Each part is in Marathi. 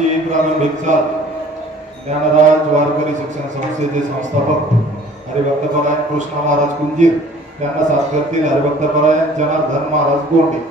नाशिक ग्रामीण भिक्षाल ज्ञानराज वारकरी शिक्षण संस्थेचे संस्थापक हरिभक्तपरायण कृष्ण महाराज कुंजीर त्यांना साथ करतील हरिभक्तपरायण जनार्दन महाराज गोंडे।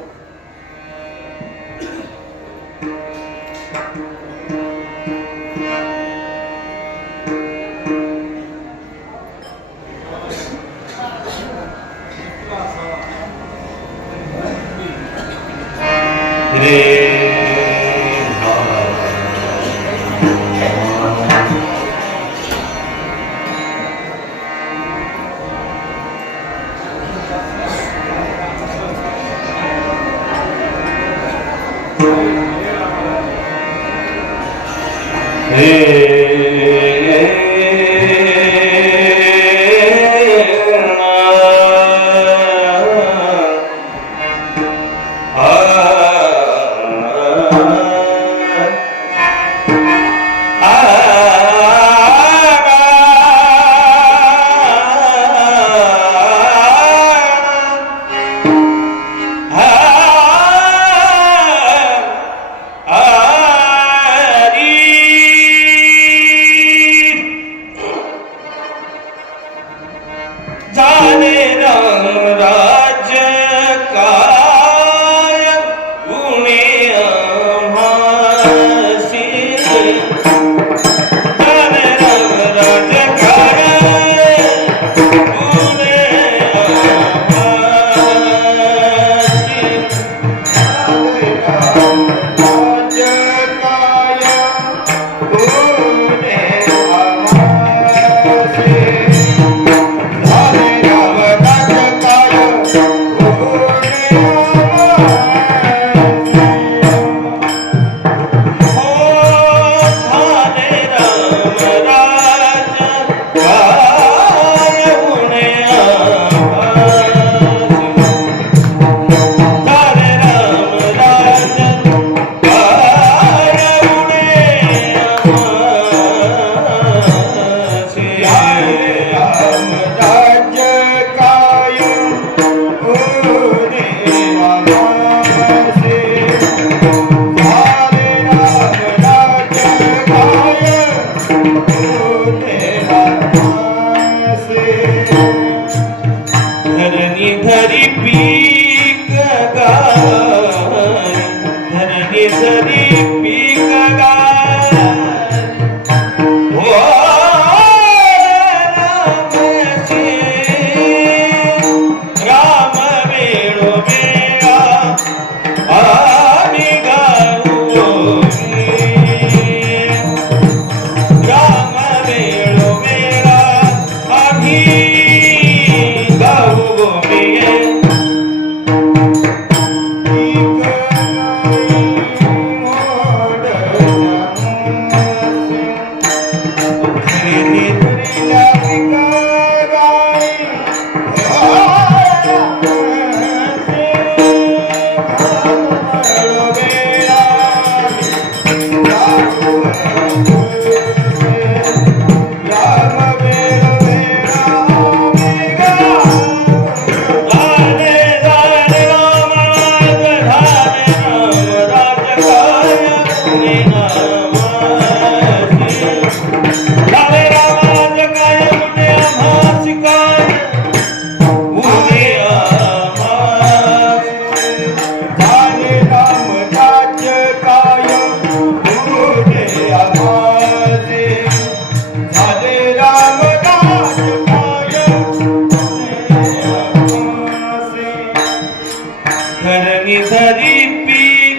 धरी पीक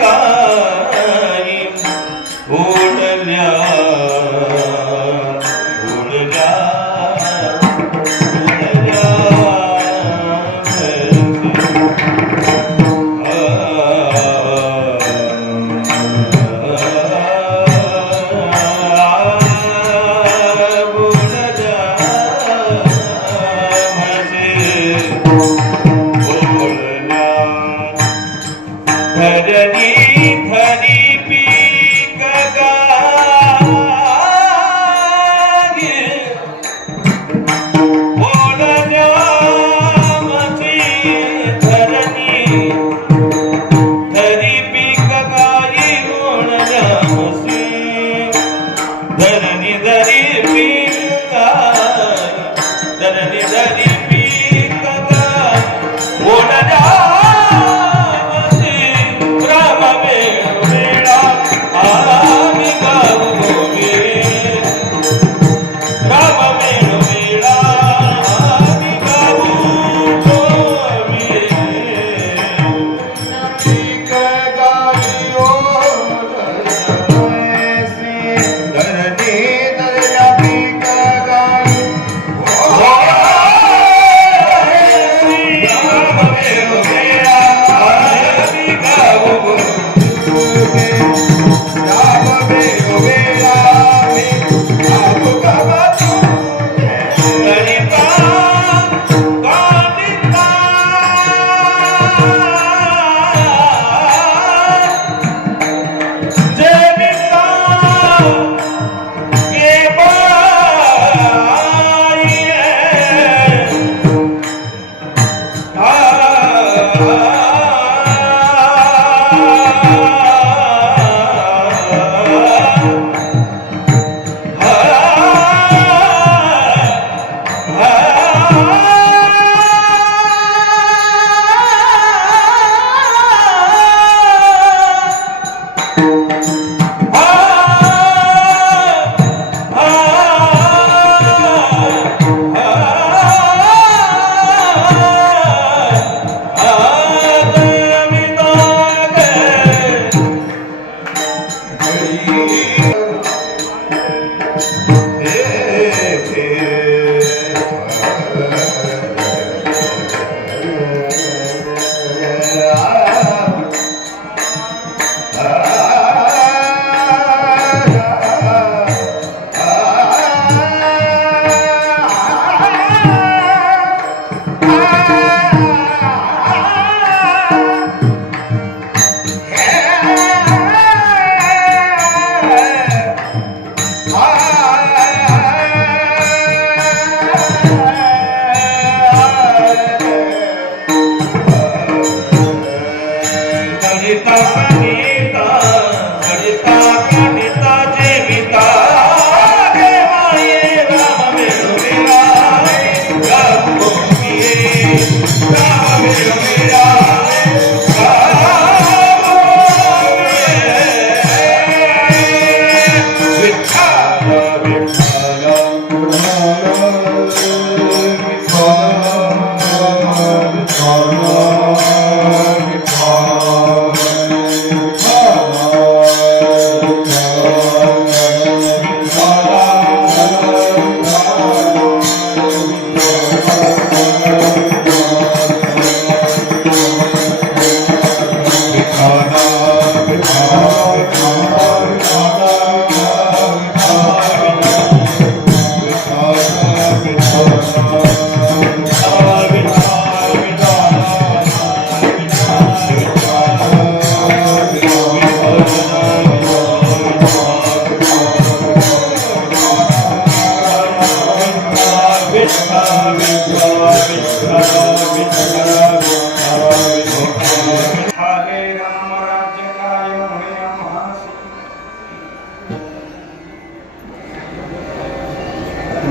गाई ओढल्या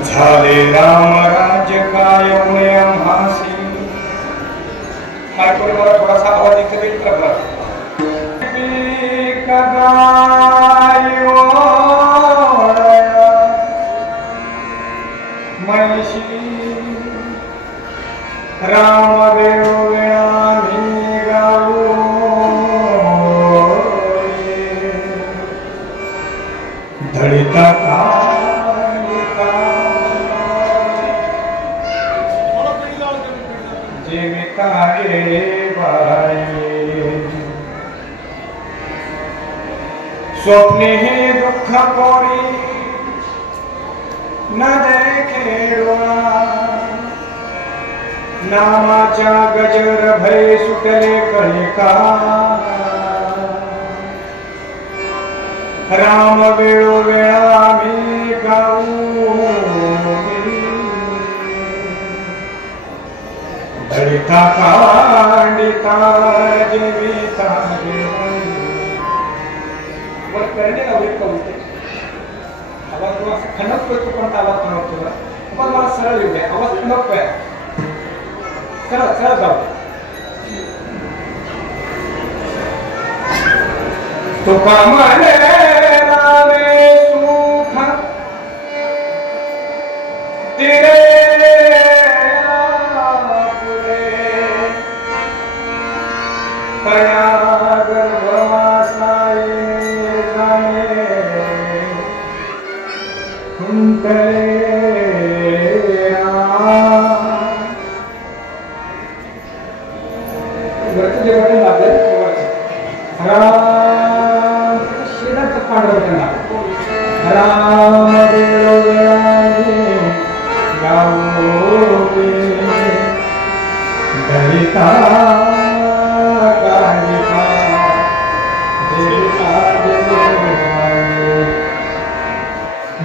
झाले राम राज्य काय आम्हासी. माइक मला थोडासा आवाज एकत्रित करा. महिषी राम वेळोवेळी गाऊ धडिता स्वप्ने हे दुःख कोणी न देखे डोळा. नामाच्या गजर भय सुटले कळिका. राम वेळोवेळा मी गाऊ धडिता कांडिता जीविता वर करणे आवडत कविते. आवाज थोडा खणकतोय तो पण आवाज खणकतोय. पण मला सरळ येऊ द्या. आवाज खणकतोय. सरळ सरळ जाऊ. तुका म्हणे रामे सुख तिरे तया गर्भवासाये जाणे कुंटले वरचं जे बटन लागलं राम शेणाचं पांढरं बटन लागलं. राम वेळोवेळी गावोगे दलिता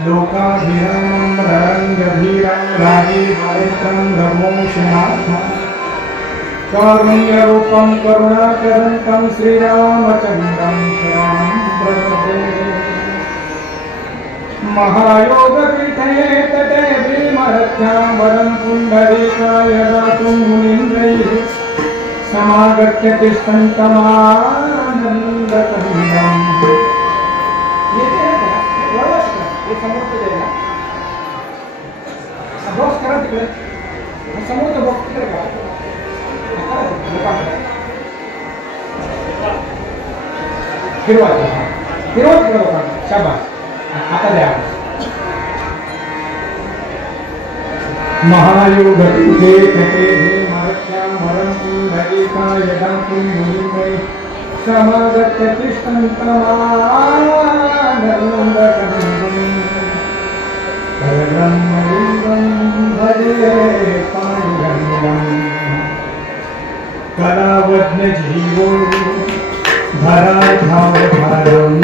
लोकाभिराम रंगभीरं राजे हरितं रमोषनाथ कारुण्य रूपं करुणाकरन्तं श्रीरामचन्द्रं शरणं प्रपद्ये. महायोगपीठे तटे भीमहत्यां वरं पुण्डरीकाय दातुं मुनीन्द्रैः समागत्य तिष्ठन्तमानन्दकन्दम्. समोरचं आहे ना बॉक्स करा तिकडे समोरचं बॉक्स तिकडे का फिरवायचं फिरवा तिकडे लोकांना शाबास आता द्या महायुगते कटे हे मरत्या मरं पुंडलिका यदा पुंडलिकै समागत कलावज्ञ जीवो धरा धाव धारम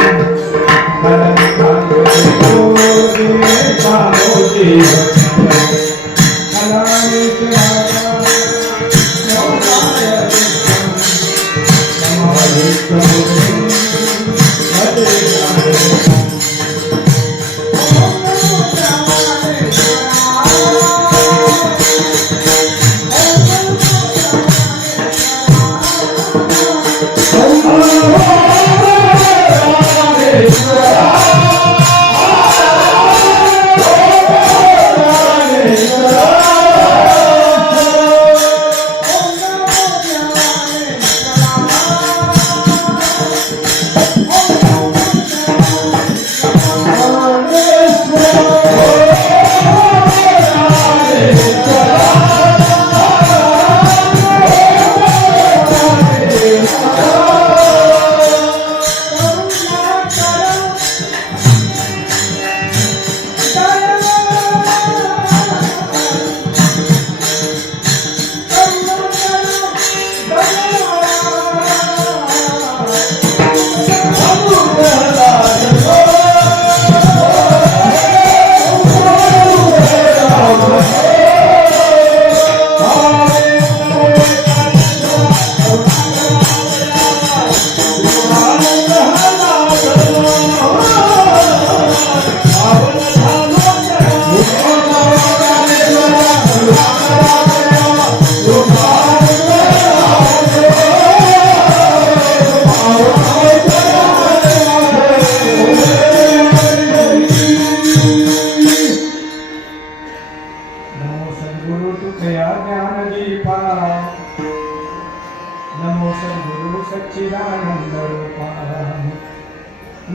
नमो सद्गुरु सच्चिदानंद रूपाय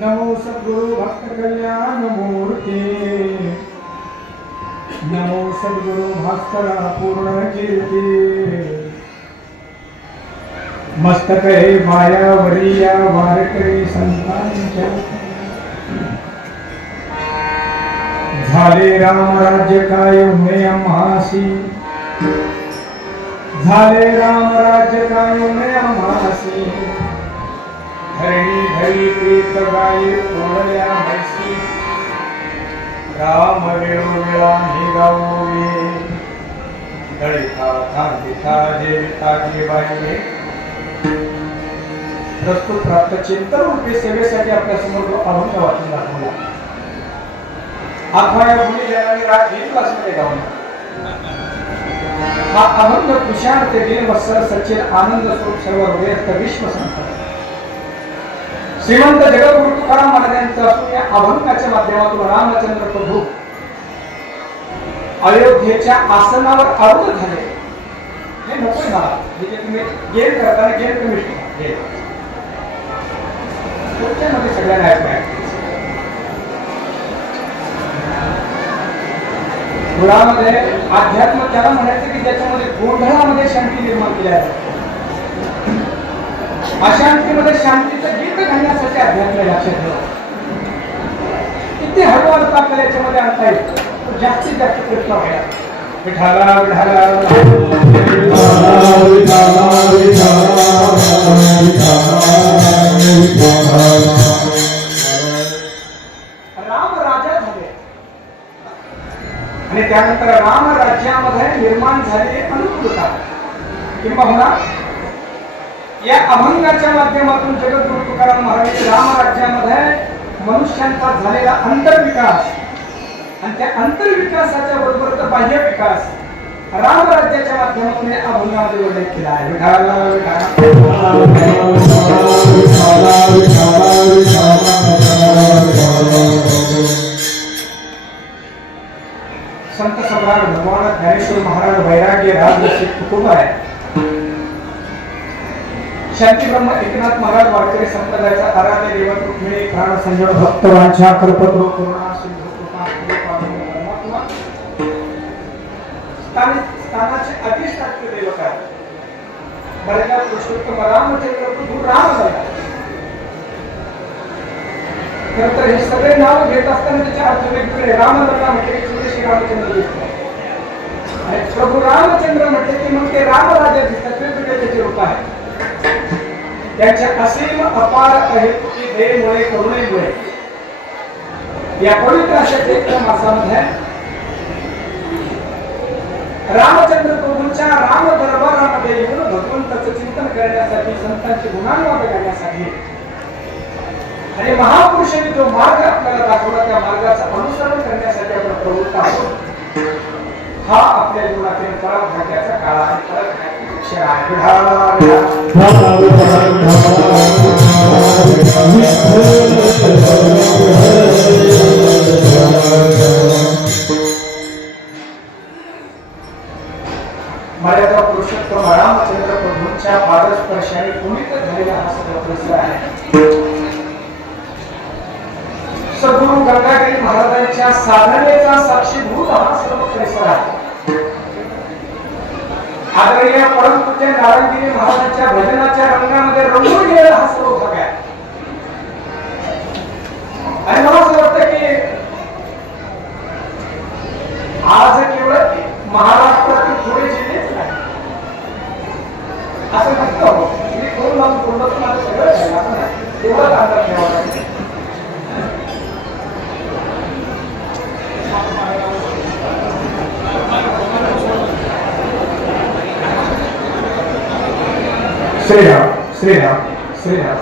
नमो सद्गुरु भक्त कल्याण मूर्ती नमो सद्गुरु भास्करा पूर्ण कीर्ती मस्तक हे मायावरी या वारकरी संतांच्या झाले राम राज्य काय उमे आम्हासी झाले राम राज्य काय उमे आम्हासी धरणी धरी प्रीत गाई ओढल्या म्हैसी राम वेळोवेळा निगावोवे दळिता थांबिता देविता देवाई प्रस्तुत प्राप्त चिंतन रूपी सेवेसाठी आपल्या समोर जो अभंग वाचून दाखवला आत्मा या भूमी जनानी रात ही क्लासमध्ये गाऊन हा अभंग तुषार ते दिन वत्सर सच्चिद आनंद स्वरूप सर्व व्यक्त विश्व संत श्रीमंत जगद्गुरु तुकाराम महाराजांचा असून या अभंगाच्या माध्यमातून रामचंद्र प्रभू अयोध्येच्या आसनावर आरूढ झाले हे नको मला म्हणजे तुम्ही गेम करताना गेम कमी ठेवा तुमच्यामध्ये सगळ्यांना ऐकूया गुणामध्ये अध्यात्म त्याला म्हणायचं की ज्याच्यामध्ये गोंधळामध्ये शांती निर्माण केली आहे अशांतीमध्ये शांतीचं गीत घालण्यासाठी अध्यात्म लक्षात ठेवा किती हळू अर्थ आपल्याला याच्यामध्ये आणता येईल जास्तीत जास्त प्रयत्न व्हायला विठाला विठाला राम राजा झाले आणि त्यानंतर राम राज्यामध्ये निर्माण झालेली अनुकूलता किंबहुना या अभंगाच्या माध्यमातून जगद्गुरु तुकाराम महाराज राम राज्यामध्ये मनुष्यांचा झालेला अंतर्विकास आणि त्या अंतर्विकासाच्या बरोबर बाह्य विकास राम राज्याच्या माध्यमातून या अभंगामध्ये उल्लेख केला आहे खूप आहे. शांती ब्रह्म एकनाथ महाराज वारकरी संप्रदायाचा आराध्य दैवत रुक्मिणी प्राण संजय भक्तवांच्या कल्पतरू करुणा सिंधू कृपा परमात्मा स्थानाचे अधिष्ठात्री दैवत आहे. बरेचदा पुरुषोत्तम रामचंद्र प्रभू राम झाला. खरं तर हे सगळे नाव घेत असताना त्याचे अर्थ वेगवेगळे. रामलला म्हटले की श्री रामचंद्र दिसतात आणि प्रभू रामचंद्र म्हटले की मग ते रामराजे दिसतात. वेगवेगळे त्याचे रूप आहे. त्यांच्या असीम अपार अहेतुकी दयेमुळे करुणेमुळे या पवित्र अशा चैत्र मासामध्ये रामचंद्र प्रभूंच्या राम दरबारामध्ये येऊन भगवंताचं चिंतन करण्यासाठी, संतांची गुणानुवाद करण्यासाठी आणि महापुरुषांनी जो मार्ग आपल्याला दाखवला त्या मार्गाचं अनुसरण करण्यासाठी आपण प्रवृत्त आहोत. हा आपल्या जीवनातील परमभाग्याचा काळ आहे. क्षण आहे. मर्यादा पुरुषोत्तम रामचंद्र प्रभूंच्या पादस्पर्शाने पुनीत झालेला हा सगळा परिसर आहे. सद्गुरु गंगागिरी महाराजांच्या साधनेचा साक्षीभूत हा सर्व परिसर आहे. आदरणीय परमपूज्य नारायणगिरी महाराजांच्या भजनाच्या रंगामध्ये रंगून गेलेला हा सर्व भाग आहे. आणि मला असं वाटतं की आज केवळ महाराष्ट्रातील थोडे जिल्हेच नाही असं नसतं. मी करून माझं पूर्ण माझं सगळं आहे असं नाही. एवढंच अंतर ठेवायचं. श्रीराम श्रीराम श्रीराम.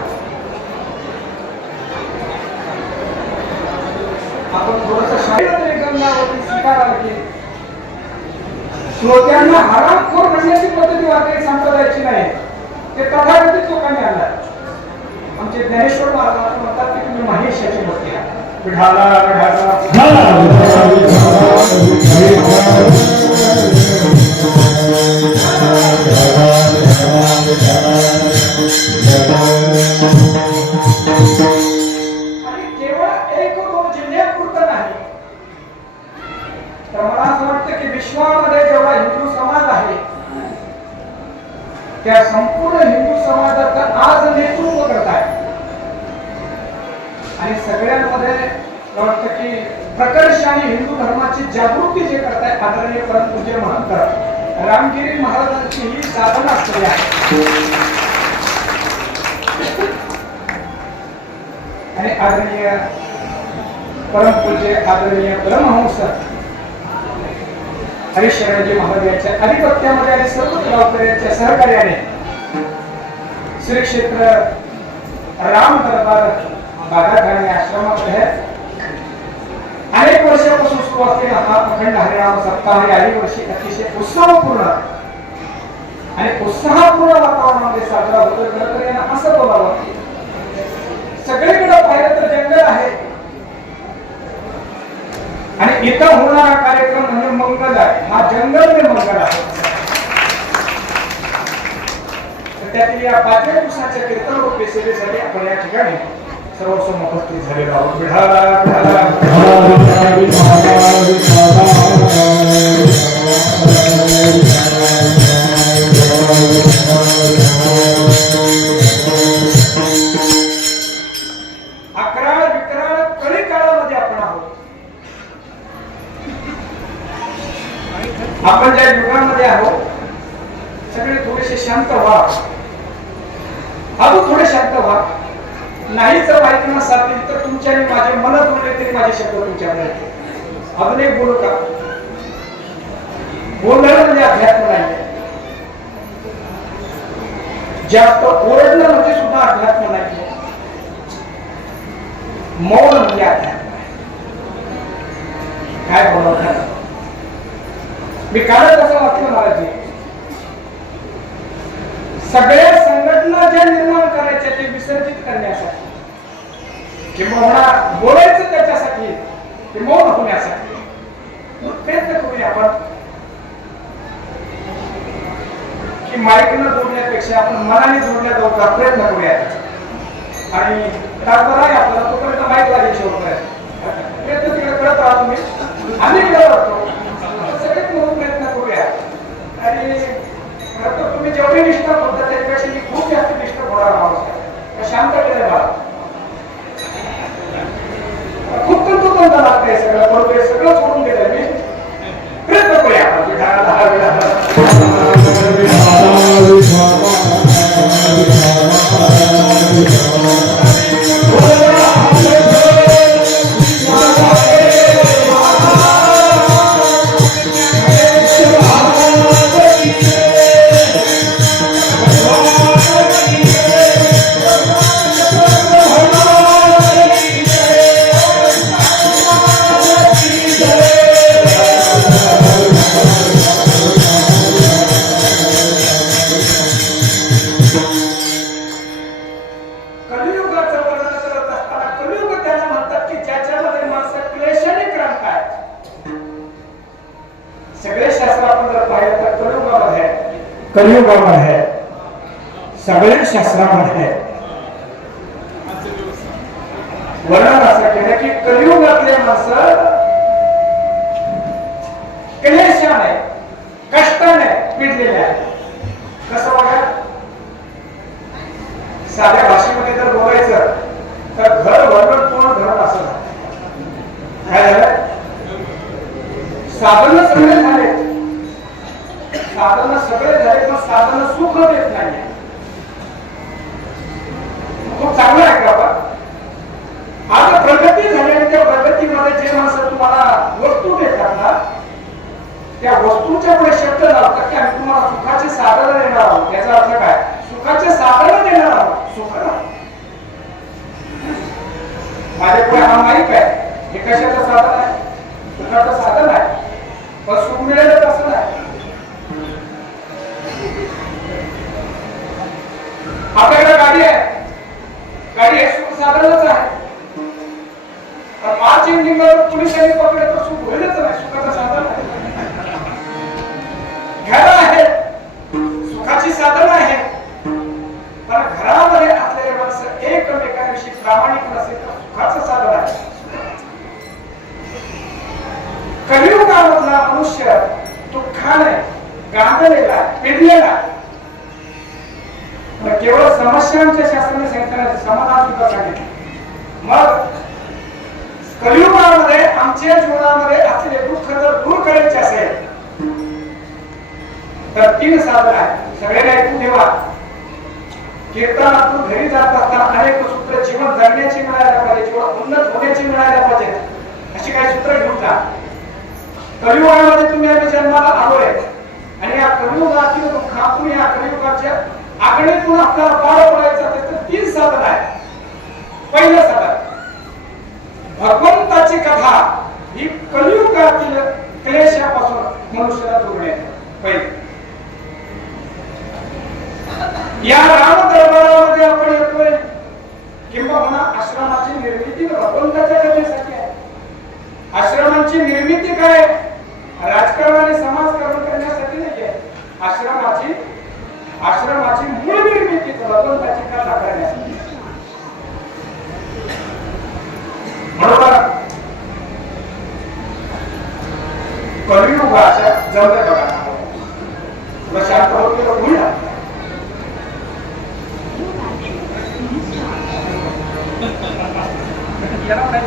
आपण थोडस शाळेत गंगावरती स्वीकारायला की श्रोत्यांना हरामखोर म्हणण्याची पद्धती वारकरी संप्रदायाची नाही. ते तथाकथित लोकांनी आणलाय. आमचे ज्ञानेश्वर महाराज म्हणतात की तुम्ही महेशाची मूर्ती आहे. विठाला विठाला आणि केवळ एक दोन जिल्ह्यापुरतं नाही तर मला असं वाटतं की विश्वामध्ये जेवढा हिंदू समाज आहे त्या संपूर्ण हिंदू समाजाचं आज नेतृत्व करत आहे. आणि सगळ्यांमध्ये वाटतं की प्रकर्ष आणि हिंदू धर्माची जागृती जे करताय आदरणीय परमपूज्य महंत रामगिरी महाराजांची ही साधना असलेली आहे. आणि आदरणीय परमपूज्य आदरणीय परमहंस हरिशरणजी महाराज यांच्या आधिपत्यामध्ये आणि सर्व गावकऱ्यांच्या सहकार्याने श्री क्षेत्र राम दरबार बागाखाने आश्रमामध्ये अनेक वर्षापासून सुरू असलेला हा अखंड हरिनाम सप्ताह याही वर्षी अतिशय उत्सवपूर्ण आणि उत्साहपूर्ण वातावरणामध्ये साजरा होतो. खरं तर यांना असं बोलावं सगळीकडे पाहिलं तर जंगल आहे आणि इथं होणारा कार्यक्रम म्हणजे मंगल आहे. हा जंगल में मंगल आहे. त्यातील या 5 दिवसाच्या कीर्तन रूपी सेवेसाठी आपण या ठिकाणी सर्वस्व उपस्थित झालेलो आहोत. विठाला विठाला अकराळ विकराळ कळी काळामध्ये आपण आहोत. आपण ज्या युगामध्ये आहोत सगळे थोडेसे शांत व्हा. अजून थोडे शांत व्हा. नाही जर ऐकणं साधली तर तुमच्या आणि माझे मन बोलले तरी माझे शब्द तुमच्याकडे येते. अजून एक बोलू का? बोलणं म्हणजे अध्यात्म नाही. जास्त ओरडणं म्हणजे सुद्धा अध्यात्म नाही. मौन म्हणजे अध्यात्म आहे. काय बोलवतात मी कालच असं वाटलं महाराज सगळ्या संघटना ज्या निर्माण करायच्या ते विसर्जित करण्यासाठी किंवा बोलायचं त्याच्यासाठी ते मौन होण्यासाठी प्रयत्न करूया आपण. माईकनं जोडण्यापेक्षा आपण मनाने जोडण्याचा प्रयत्न करूया आणि तात्पर्य आहे आपल्याला तोपर्यंत माईक लागायची होत आहे प्रयत्न तिकडे करत राहा तुम्ही आम्ही तिकडे करतो सगळेच म्हणून प्रयत्न करूया आणि खरं तर तुम्ही जेवढी निष्ठा बोलता त्याच्यापेक्षा मी खूप जास्त निष्ठा होणार आहोत शांत केलं मला खूप तंतोतंत लागतंय सगळं बरोबर सगळं सोडून गेलं मी प्रयत्न करूया आपण कलियुगामध्ये सगळ्या शास्त्रामध्ये वर्णन असं केलं की कलियुगातले माणसं क्लेशाने कष्टाने पिडलेले आहेत कसं बघा साध्या भाषेमध्ये जर बोलायचं तर घर वर्णन पूर्ण धरण असं काय झालं साधन सगळे झाले साधन सगळे झाले पण साधन सुख देत नाही खूप चांगलं आहे का आपण आज प्रगती झाली आणि त्या प्रगतीमध्ये जे माणसं तुम्हाला वस्तू देतात ना त्या वस्तूच्या पुढे शब्द लावतात की आम्ही तुम्हाला सुखाचे साधन देणार आहोत याचा अर्थ काय सुखाचे साधन देणार आहोत सुख माझ्या पुढे हा माईक आहे हे कशाचं साधन आहे सुखाचं साधन आहे पण सुख मिळेल असं नाही आपल्याकडे गाडी आहे सुख साधनच आहे पण मार्च एंडिंगला पोलिसांनी पकडलं तर सुख होईलच नाही सुखाचं साधन आहे घर आहे सुखाची साधन आहे पण घरामध्ये असलेले माणसं एकमेकांविषयी प्रामाणिक नसेल तर सुखाचं साधन आहे कलियुगामधला मनुष्य दुःखाने गांधलेला पिडलेला केवळ समस्यांच्या शास्त्राने सांगितलं समाधान सुद्धा सांगितलं मग कलियुगामध्ये आमच्या जीवनामध्ये असलेले दुःख जर दूर करायचे असेल तर 3 साधन आहेत सगळ्यांना ऐकून ठेवा कीर्तनातून घरी जात असताना अनेक सूत्र जीवन जगण्याची मिळायला पाहिजे जीवन उन्नत होण्याची मिळायला पाहिजे अशी काही सूत्र घेऊन जा कलियुगामध्ये तुम्ही आम्ही जन्माला आलोय आणि या कलियुगातील दुःखातून या कलियुगाच्या आगडीतून आपल्याला पार पडायचं असेल तर 3 साधन आहे पहिलं साधन भगवंताची कथा ही कलियुगातील क्लेशापासून मनुष्याला दूर नेते पहिलं या राम दरबारामध्ये आपण येतोय किंबहुना आश्रमाची निर्मिती भगवंताच्या कथेसाठी आहे आश्रमांची निर्मिती काय राजकारण आणि समाजकारण करण्यासाठी नाही आहे आश्रमाची मूळ निर्मिती भगवंताची कथा करण्यासाठी बरोबर कलियुगाच्या जवळ बघा शांत होते होईल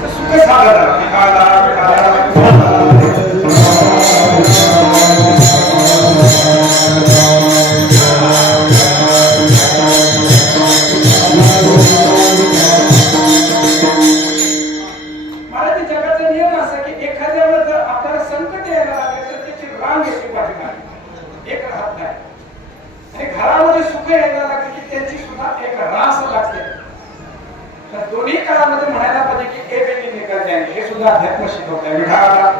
सुख मराठी जगाचा नियम असा की एखाद्यावर जर आपल्याला संकट यायला लागले तर त्याची रांग येते पाठीमागे एक राहत नाही आणि घरामध्ये सुख यायला लागले की त्यांची सुद्धा एक रास लागते तर दोन्ही काळामध्ये म्हणायला पाहिजे की एक निकल जाणे हे सुद्धा अध्यात्म शिकवत आहे विठाला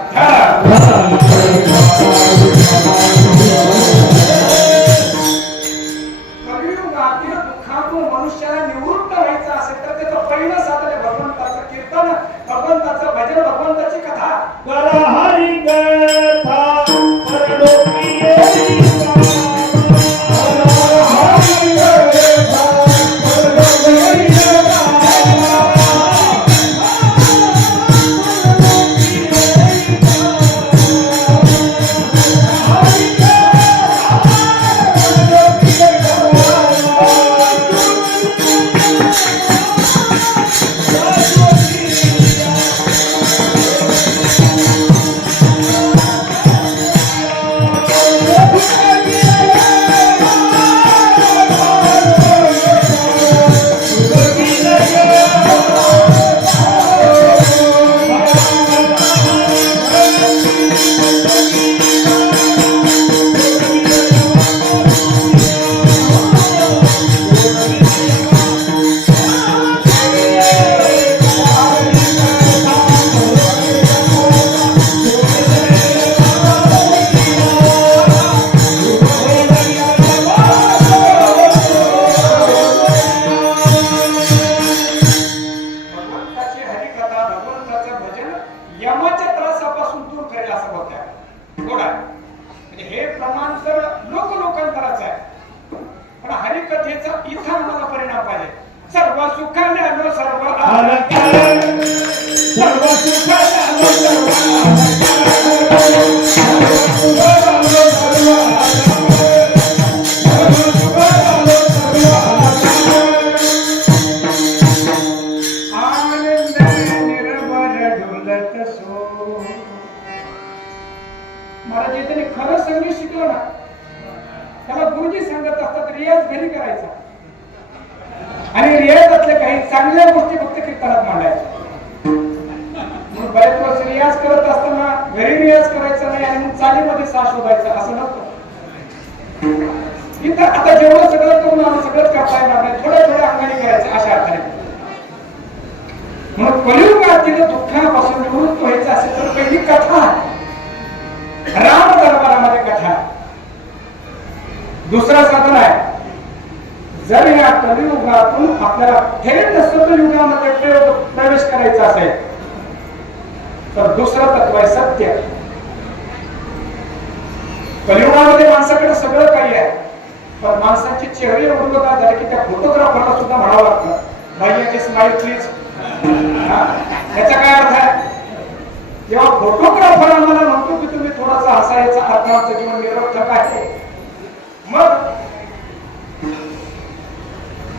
करेल असं बोलताय थोडा म्हणजे हे प्रमाण तर लोकांतराचं आहे पण हरिकथेचा इथं आम्हाला परिणाम पाहिजे सर्व सुखाने आलो सर्व सर्व सुखाने आलो महाराज त्याने खरं संगीत शिकलं ना त्याला गुरुजी सांगत असतात रियाज घरी करायचा आणि रियाजातल्या काही चांगल्या गोष्टी फक्त कीर्तनात मांडायच्या म्हणून बरेच वर्ष रियाज करत असताना घरी रियाज करायचा नाही आणि मग चालीमध्ये सा शोधायचा असं नसतं इथं आता जेवढं सगळं करून आम्ही सगळंच करता येणार नाही थोड्या अंगाने करायचं अशा अर्थाने म्हणून कलियुगातील दुःखापासून निवृत्त व्हायचं असेल तर पहिली कथा राम दरबारामध्ये कथा दुसरा साधन आहे जर या कलियुगातून आपल्याला थेट सतयुगामध्ये प्रवेश करायचा असेल तर दुसरं तत्व आहे सत्य कलियुगामध्ये माणसाकडे सगळं काही आहे पण माणसाचे चेहरे उडवतात झाले की त्या फोटोग्राफरला सुद्धा म्हणावं लागतं भाई याची स्माइल प्लीज याचा काय अर्थ आहे जेव्हा फोटोग्राफर आम्हाला म्हणतो की तुम्ही थोडासा हसायचा अर्थार्थ किंवा निरर्थक आहे मग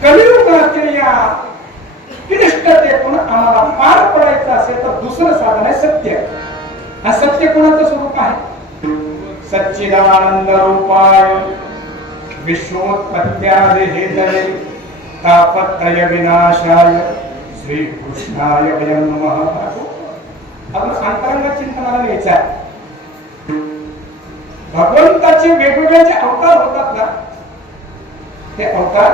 कलियुगातील या क्लिष्टतेतून आम्हाला पार पडायचं असेल तर दुसरं साधन आहे सत्य आणि सत्य कोणाचं स्वरूप आहे सच्चिदानंद रूपाय विश्वोत्पत्त्यादि हेतये तापत्रय विनाशाय श्री कृष्णाय वयं नमः आपण अंतरंग चिंतनाला लिहायचं आहे भगवंताचे वेगवेगळे जे अवतार होतात ना ते अवतार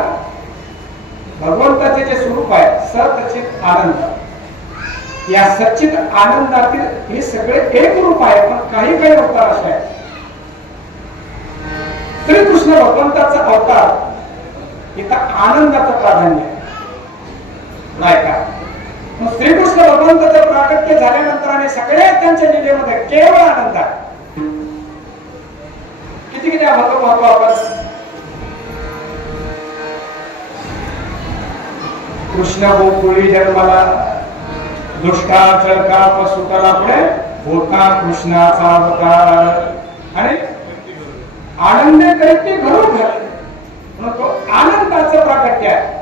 भगवंताचे जे स्वरूप आहे सचित आनंद या सचित आनंदातील हे सगळे एक रूप आहे पण काही अवतार असे आहेत श्रीकृष्ण भगवंताचा अवतार इथं आनंदाचं प्राधान्य आहे नाही का मग श्रीकृष्ण भगवंताचं प्राकट्य झाल्यानंतर आणि सगळ्या त्यांच्या लीलेमध्ये केवळ आनंद आहे किती महत्व पाहतो आपण कृष्ण गोकुळी जन्माला दुष्टाचल का पसुतला पुढे होता कृष्णाचा अवतार आणि आनंद करते घरोघर म्हणून तो आनंदाचं प्राकट्य आहे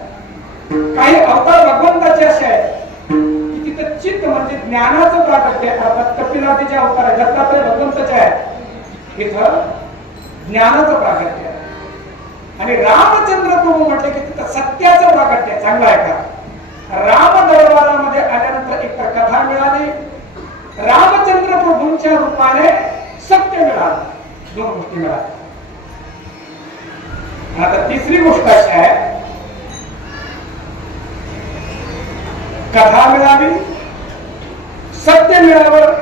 काही अवतार भगवंताचे असे आहेत की तिथं चित्त म्हणजे ज्ञानाचं प्राकट्य आहे अर्थात कपिलादीचे अवतार आहे दत्तात्रय भगवंताचे आहे इथं ज्ञानाचं प्राकट्य आहे आणि रामचंद्र प्रभू म्हटले की तिथं सत्याचं प्राकट्य आहे चांगलं आहे का राम दरबारामध्ये आल्यानंतर एक कथा मिळाली रामचंद्र प्रभूंच्या रूपाने सत्य मिळालं दोन गोष्टी मिळाल्या आता तिसरी गोष्ट अशी आहे कथा मिळावी सत्य मिळावं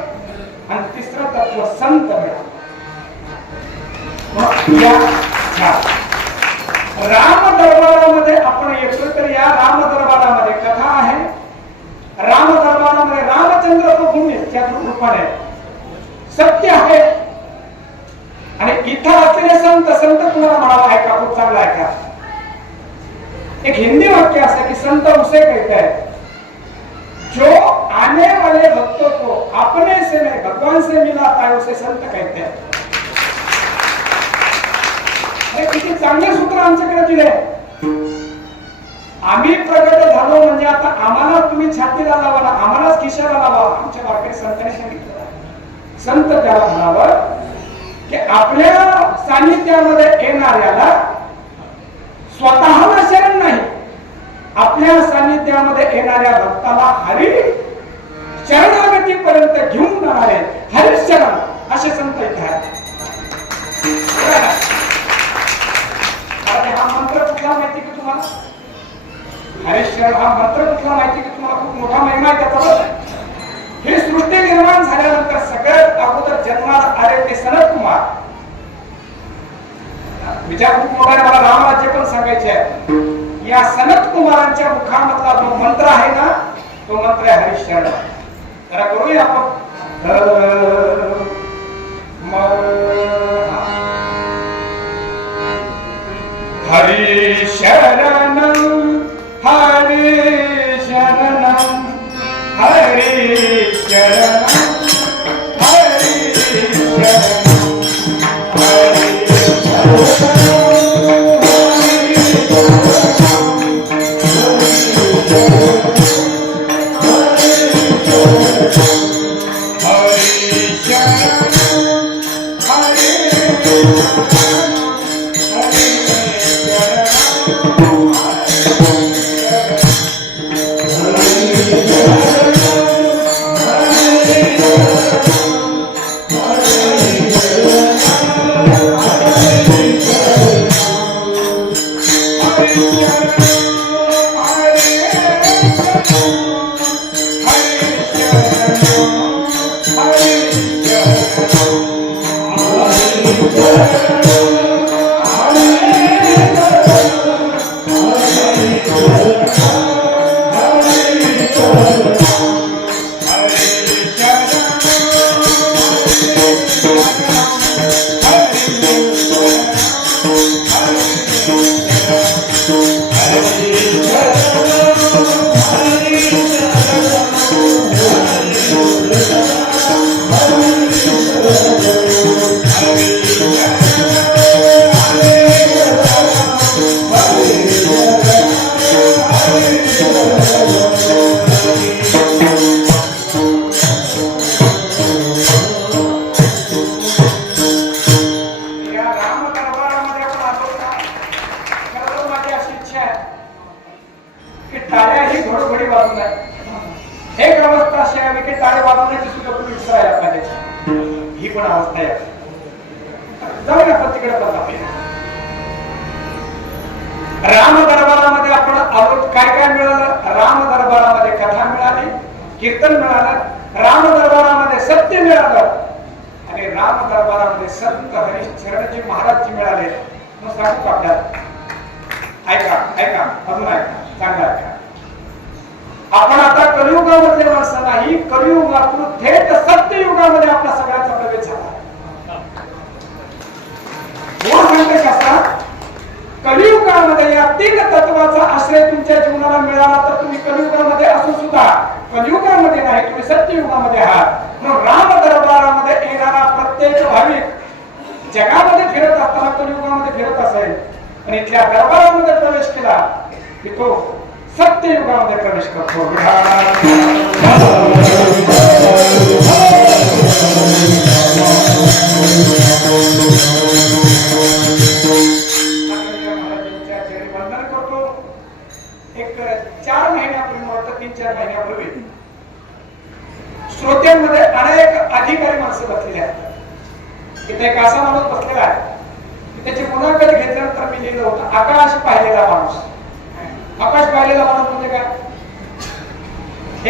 आणि तिसरं तत्व संत मिळावं राम दरबारामध्ये आपण येतो तर या राम दरबारामध्ये कथा आहे राम दरबारामध्ये रामचंद्र प्रभूंच्या रूपाने सत्य आहे आणि इथं असलेले संत कुणाला म्हणावा आहे का खूप चांगला आहे का एक हिंदी वाक्य असं की संत उसे कहते हैं जो आने वाले भक्तों को अपने से नहीं भगवान से मिलाता है उसे संत कहते हैं किती चांगले सूत्र आमच्याकडे दिले आम्ही प्रगट झालो म्हणजे आता आम्हाला तुम्ही छातीला लावा आम्हालाच खिशाला लावा आमच्या वाक्यात संतांनी सांगितलं संत त्याला म्हणावं की आपल्या सानिध्यामध्ये येणाऱ्याला स्वतःला शरण नाही आपल्या सानिध्यामध्ये येणाऱ्या भक्ताला हरी शरणागती पर्यंत घेऊन जाणारे हरिशरण असे संत इथे आहेत हा मंत्र कुठला माहिती की तुम्हाला हरिशरण हा मंत्र कुठला माहिती की तुम्हाला खूप मोठा महिमा आहे त्याचा ही सृष्टी निर्माण झाल्यानंतर सगळ्यात अगोदर जन्माला आले ते सनत कुमार विचार खूप मोठा मला रामराज्य पण सांगायचे आहे या सनत कुमारांच्या मुखामधला जो मंत्र आहे ना तो मंत्र आहे हरिशरण जरा करूया आपण हरि शरणं हरि शरणं हरि शरणं हरि शरणं हरि राम दरबारामध्ये आपण आलो. काय काय मिळालं? राम दरबारामध्ये कथा मिळाली, कीर्तन मिळालं, राम दरबारामध्ये सत्य मिळालं आणि राम दरबारामध्ये संत हरिश्चरणजी महाराजजी मिळाले. मग सांगू आपल्याला, ऐका ऐका अजून ऐका, चांगलं ऐका. आपण आता कलियुगामधले माणसं नाही, कलियुगातून थेट सत्ययुगामध्ये आपला सगळ्यांचा प्रवेश झाला. कलियुगामध्ये या तीन तत्वाचा आश्रय तुमच्या जीवनाला मिळाला तर तुम्ही कलियुगामध्ये असून सुद्धा कलियुगामध्ये नाही, तुम्ही सत्ययुगामध्ये आहात. म्हणून राम दरबारामध्ये येणारा प्रत्येक भाविक जगामध्ये फिरत असताना कलियुगामध्ये फिरत असेल आणि इथल्या दरबारामध्ये प्रवेश केला की तो सत्ययुगामध्ये प्रवेश करतो. एक 4 महिन्यापूर्वी वाटतं, 3-4 महिन्यापूर्वी श्रोत्यांमध्ये अनेक अधिकारी माणसं बसलेले आहेत. इथे एक असा माणूस बसलेला आहे, त्याची मुलाखत घेतल्यानंतर मी लिहिलं होतं आकाश पाहिलेला माणूस. आकाश पाहिलेला माणूस म्हणजे काय?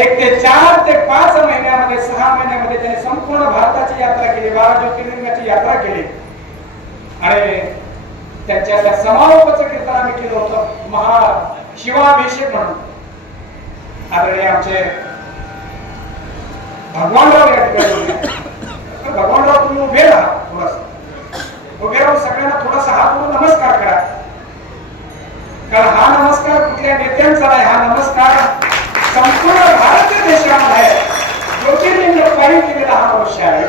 1 ते 4 ते 5 महिन्यामध्ये 6 महिन्यामध्ये त्याने संपूर्ण भारताची यात्रा केली, 12 ज्योतिर्लिंगाची यात्रा केली आणि त्यांच्या त्या समारोपाचं कीर्तन आम्ही केलं होतं. शिवाभिषेक म्हणून आदरणीय आमचे भगवानराव या ठिकाणी. भगवानराव तुम्ही उभे राहा, थोडस उभे राहून सगळ्यांना थोडासा हात करून नमस्कार करा. कारण हा नमस्कार कुठल्या नेत्यांचा नाही, हा नमस्कार संपूर्ण भारतीय देशामध्ये ज्योतिर्लिंग पायी केलेला हा वर्ष आहे.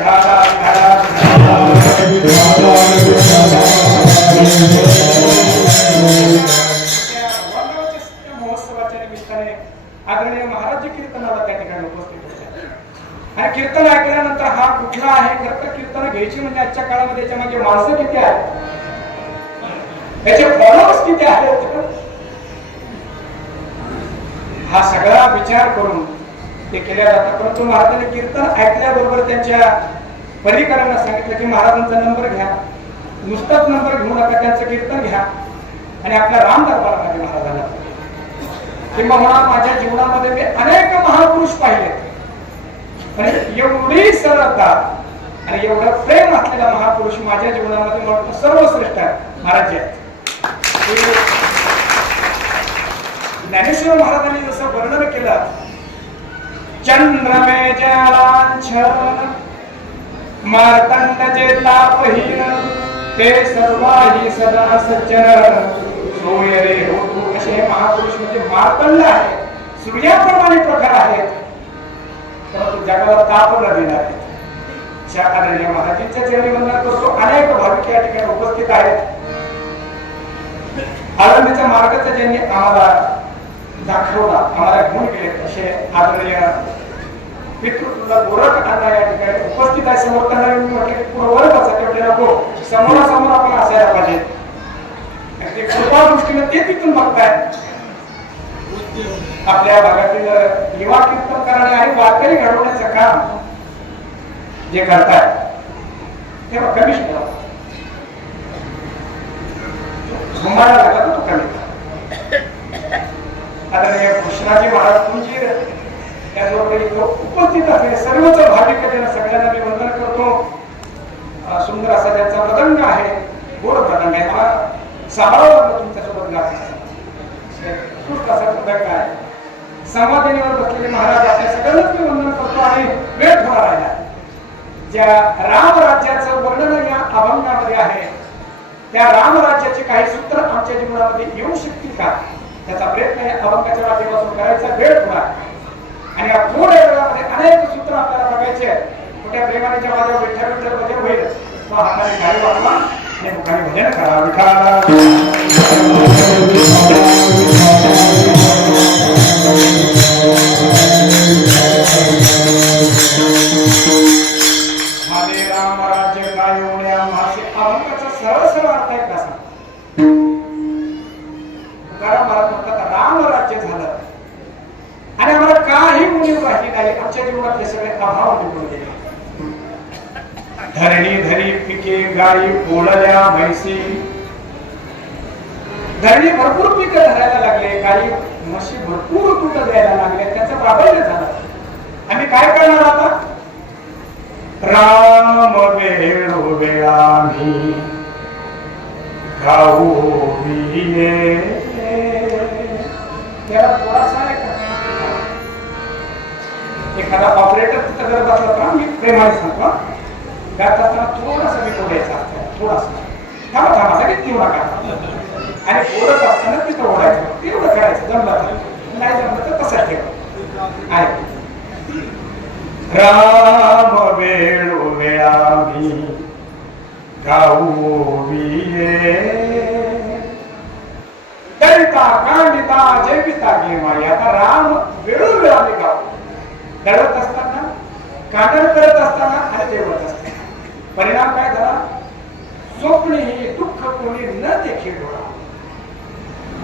महोत्सवाच्या निमित्ताने आदरणीय महाराज कीर्तनाला त्या ठिकाणी उपस्थित होते आणि कीर्तन ऐकल्यानंतर हा कुठला आहे, खरं तर कीर्तन घ्यायची म्हणजे आजच्या काळामध्ये त्याच्या मागे माणसं किती आहेत, त्याचे फॉलोअर्स किती आहेत, हा सगळा विचार करून ते केल्या जातात. परंतु महाराजांनी कीर्तन ऐकल्याबरोबर त्यांच्या परिकरांना सांगितलं की महाराजांचा नंबर घ्या, नुसताच नंबर घेऊ नका, त्यांचं कीर्तन घ्या आणि आपल्या राम दरबारामध्ये महाराजांना. किंबहुना माझ्या जीवनामध्ये मी अनेक महापुरुष पाहिले पण एवढी सरळता आणि एवढं प्रेम असलेला महापुरुष माझ्या जीवनामध्ये सर्वश्रेष्ठ आहे महाराज. ज्ञानेश्वर महाराजांनी जसं वर्णन केलं, चंद्र में जलांछन मार्तंड जे तापहीन ते सर्वाही सदा सज्जन सोय रे हो तू असे हे महापुरुष म्हणजे मार्तंड आहे, सूर्याप्रमाणे प्रखर आहेत, परंतु जगाला ताप न देणार आहेत. अशा आदरणीय महाराजांच्या चरणी वंदन करतो. अनेक भाविक या ठिकाणी उपस्थित आहेत. आनंदीच्या मार्गाचा ज्यांनी आम्हाला दाखवला, आम्हाला घेऊन गेले असे आदरणीय पितृत्वाला गोरख अण्णा या ठिकाणी उपस्थित आहे. समोर त्यांना मी म्हटलं की पूर्ण वर्गाचा तेवढे नको, समोरासमोर आपण असायला पाहिजे. ते कृपा दृष्टीने ते तिथून बघताय. आपल्या भागातील युवा कीर्तन करणे आणि वारकरी घडवण्याचं काम जे करताय तेव्हा कमी शिकला घुमायला लागला तो कमी. आदरणीय कृष्णाजी महाराज कुंजीर त्याचबरोबर इथं उपस्थित असलेले सर्वच भाविक त्यांना सगळ्यांना मी वंदन करतो. सुंदर असा त्यांचा मृदंग आहे, गोड मृदंग आहे. मला सांभाळावं लागलं तुमच्यासोबत गाण्याचं. उत्कृष्ट असा मृदंग आहे. समाधीवर बसलेले महाराज आपल्या सगळ्यांनाच मी वंदन करतो. आणि वेळ थोडा राहिला. ज्या रामराज्याचं वर्णन या अभंगामध्ये आहे त्या रामराज्याचे काही सूत्र आमच्या जीवनामध्ये येऊ शकतील का त्याचा प्रयत्न या अभंगाच्या माध्यमातून करायचा. वेळ थोडा आणि या थोड्या वेळामध्ये अनेक सूत्र आपल्याला बघायचे आहेत. मोठ्या प्रेमाने जेव्हा जेव्हा विठ्ठल विठ्ठल भजन होईल तेव्हा हाताने गाडी वाजवा आणि मुखाने भजन करा. हरे राम राज्य काय येऊण्या मासे अभंगाचा सरळ सरळ अर्थ आहे कसा. तुकाराम महाराज म्हणतात राम राज्य झालं आणि आम्हाला काही उणीव राहिली नाही. आमच्या जीवनातले सगळे अभाव निघून गेले. धरणी धरी पिके गायी ओळल्या म्हैसी. धरणी भरपूर पिकं धरायला लागले, गायी म्हशी भरपूर दूध द्यायला लागले, त्याचं प्राबल्य झालं. आम्ही काय करणार आता. राम वेळो वेळामी गाऊ विये. त्याला थोडासा एखादा ऑपरेटर तिथं करत असला तर मी प्रेमाने सांगतो गात असताना थोडासा मी ओढायचा असतो. थोडासा थांबा थांबा लगेच तेवढा का आणि ओढत असताना तिथं ओढायचं तेवढं करायचं. जमलं नाही जमलं तर तसंच ठेवा आहे. राम वेळो वेळामी गाऊ विये. दळता कांडिता जैविता गेमाई. आता राम वेळोवेळामी गाऊ. दळत असताना, कांडण करत असताना आणि जेवत असताना. परिणाम काय झाला. स्वप्नी दुःख कोणी न देखील डोळा.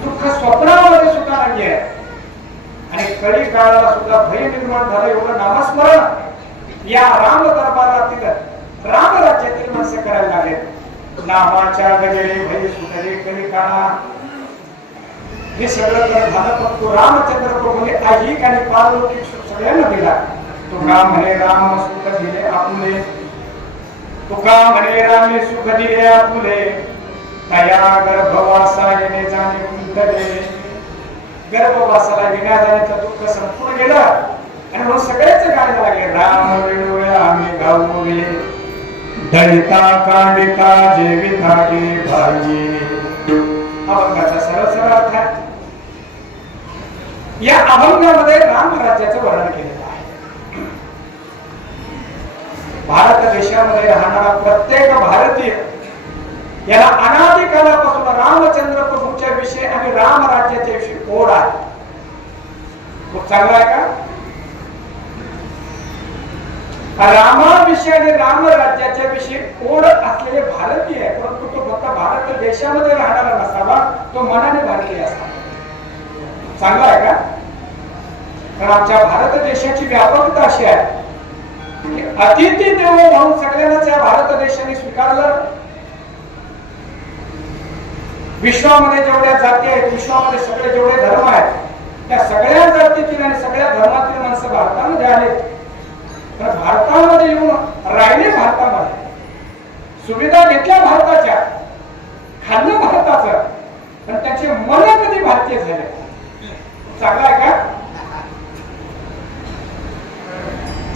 दुःख स्वप्नामध्ये सुद्धा नाही आहे. आणि कळी काळाला सुद्धा भय निर्माण झालं. एवढं नामस्मरण या राम दरबारातील राम राज्यातील माणसं करायला लागले. नामाच्या गजेले भय सुटले कळी काळा. हे सगळं तर झालं पण तो रामचंद्र प्रभूने ऐहिक आणि पारलौकिक सुख सगळ्यांना दिला. तुका म्हणे राम सुख दिले आपुले. तुका म्हणे रामे सुख दिले आपुले. तया गर्भवासा येणे जाणे कुंतले. गर्भवासाला येण्या जाण्याचं दुःख संपूर्ण गेलं आणि मग सगळेच गायला लागले. राम वेळोवेळा आम्ही गाऊले. दळिता कांडिता जेविता गे भाई. अभंगाचा सरळ सरळ अर्थ आहे. या अभंगामध्ये राम राज्याचं वर्णन केलेलं आहे. भारत देशामध्ये राहणारा प्रत्येक भारतीय याला अनादी कालापासून रामचंद्र प्रभूच्या विषयी आणि राम राज्याच्या विषयी ओढ आहे. खूप चांगला आहे का. रामाविषयी आणि राम राज्याच्या विषयी ओढ असलेले भारतीय आहे. परंतु तो फक्त भारत देशामध्ये राहणारा नसावा, तो मनाने भारतीय असावा. चांगला आहे का. कारण आमच्या भारत देशाची व्यापकता अशी आहे की अतिथी देवो म्हणून सगळ्यांनाच या भारत देशाने स्वीकारलं. विश्वामध्ये जेवढ्या जाती आहेत, विश्वामध्ये सगळे जेवढे धर्म आहेत, त्या सगळ्या जातीतील आणि सगळ्या धर्मातील माणसं भारतामध्ये आले. तर भारतामध्ये येऊन राहिले, भारतामध्ये सुविधा घेतल्या भारताच्या, खाल्लं भारताचं, पण त्याचे मन कधी भारतीय झाले. चांगला आहे का.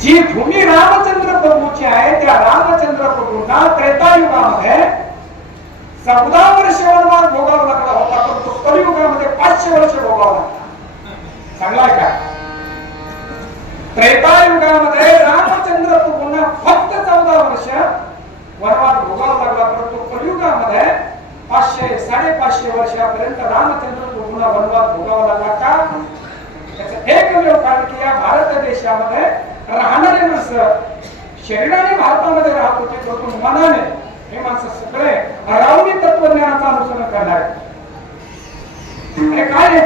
जी भूमी रामचंद्र प्रभूची आहे त्या रामचंद्र प्रभूंना त्रेतायुगामध्ये 14 वर्ष वनवास भोगावा लागला होता, पण तो कलियुगामध्ये 500 वर्ष भोगावा लागला. चांगला आहे का? त्रेतायुगामध्ये रामचंद्र तो पुन्हा फक्त 14 वर्ष वनवास भोगावा लागला, परंतु कलियुगामध्ये 500-550 वर्षापर्यंत रामचंद्र तो पुन्हा वनवास भोगावा लागला. का? त्याचं एकमेव कारण की या भारत देशामध्ये राहणारे माणसं शरीराने भारतामध्ये राहत होते, परंतु मनाने हे माणसं सगळे रावणी तत्वज्ञानाचं अनुसरण करणार आहेत. अरे काय आहे?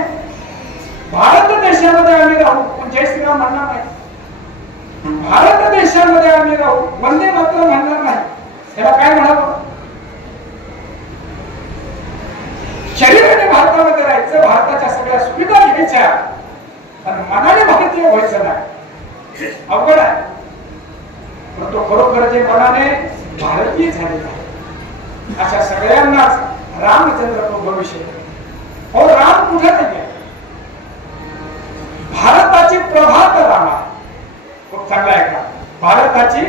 भारत देशामध्ये आम्ही राहू पण जय श्रीराम म्हणणार नाही. भारत देशामध्ये आम्ही राहू वंदे मातरम म्हणणार नाही. त्याला काय म्हणावं? शरीराने भारतामध्ये राहायचं, भारताच्या सगळ्या सुविधा घ्यायच्या, पण मनाने भारतीय व्हायचं नाही. अवघड आहे. पण तो खरोखर जे मनाने भारतीय झालेला आहे अशा सगळ्यांनाच रामचंद्र तो भविष्य. हो, राम कुठे नाहीये. भारताची प्रभात राम आहे. खूप चांगला आहे का? भारताची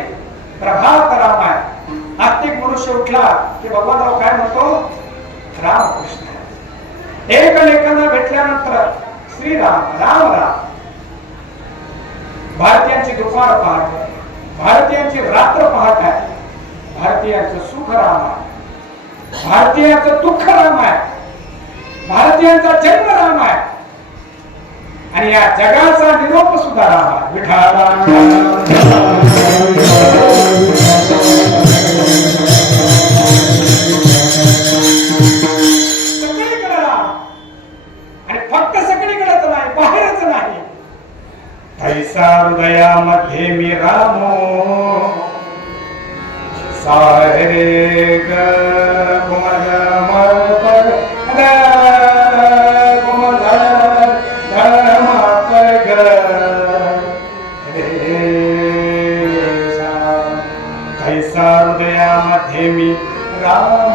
प्रभात राम आहे. आस्तिक मनुष्य उठला की भगवानराव काय म्हणतो? रामकृष्ण. एकमेकांना भेटल्यानंतर श्रीराम राम राम. भारतीयांची दुपार पहाट आहे, भारतीयांची रात्र पहाट आहे, भारतीयांचं सुख राम आहे, भारतीयांचं दुःख राम आहे, भारतीयांचा जन्म राम आहे, आणि या जगाचा निरोप सुद्धा राम आहे. सगळीकडे राम. आणि फक्त सगळीकडेच नाही, बाहेरच नाही. ऐसा हृदयामध्ये मी रामो सारे ग गुमग मपर ग गुमग धर्म ग ऐसा हृदयामध्ये मी रामो.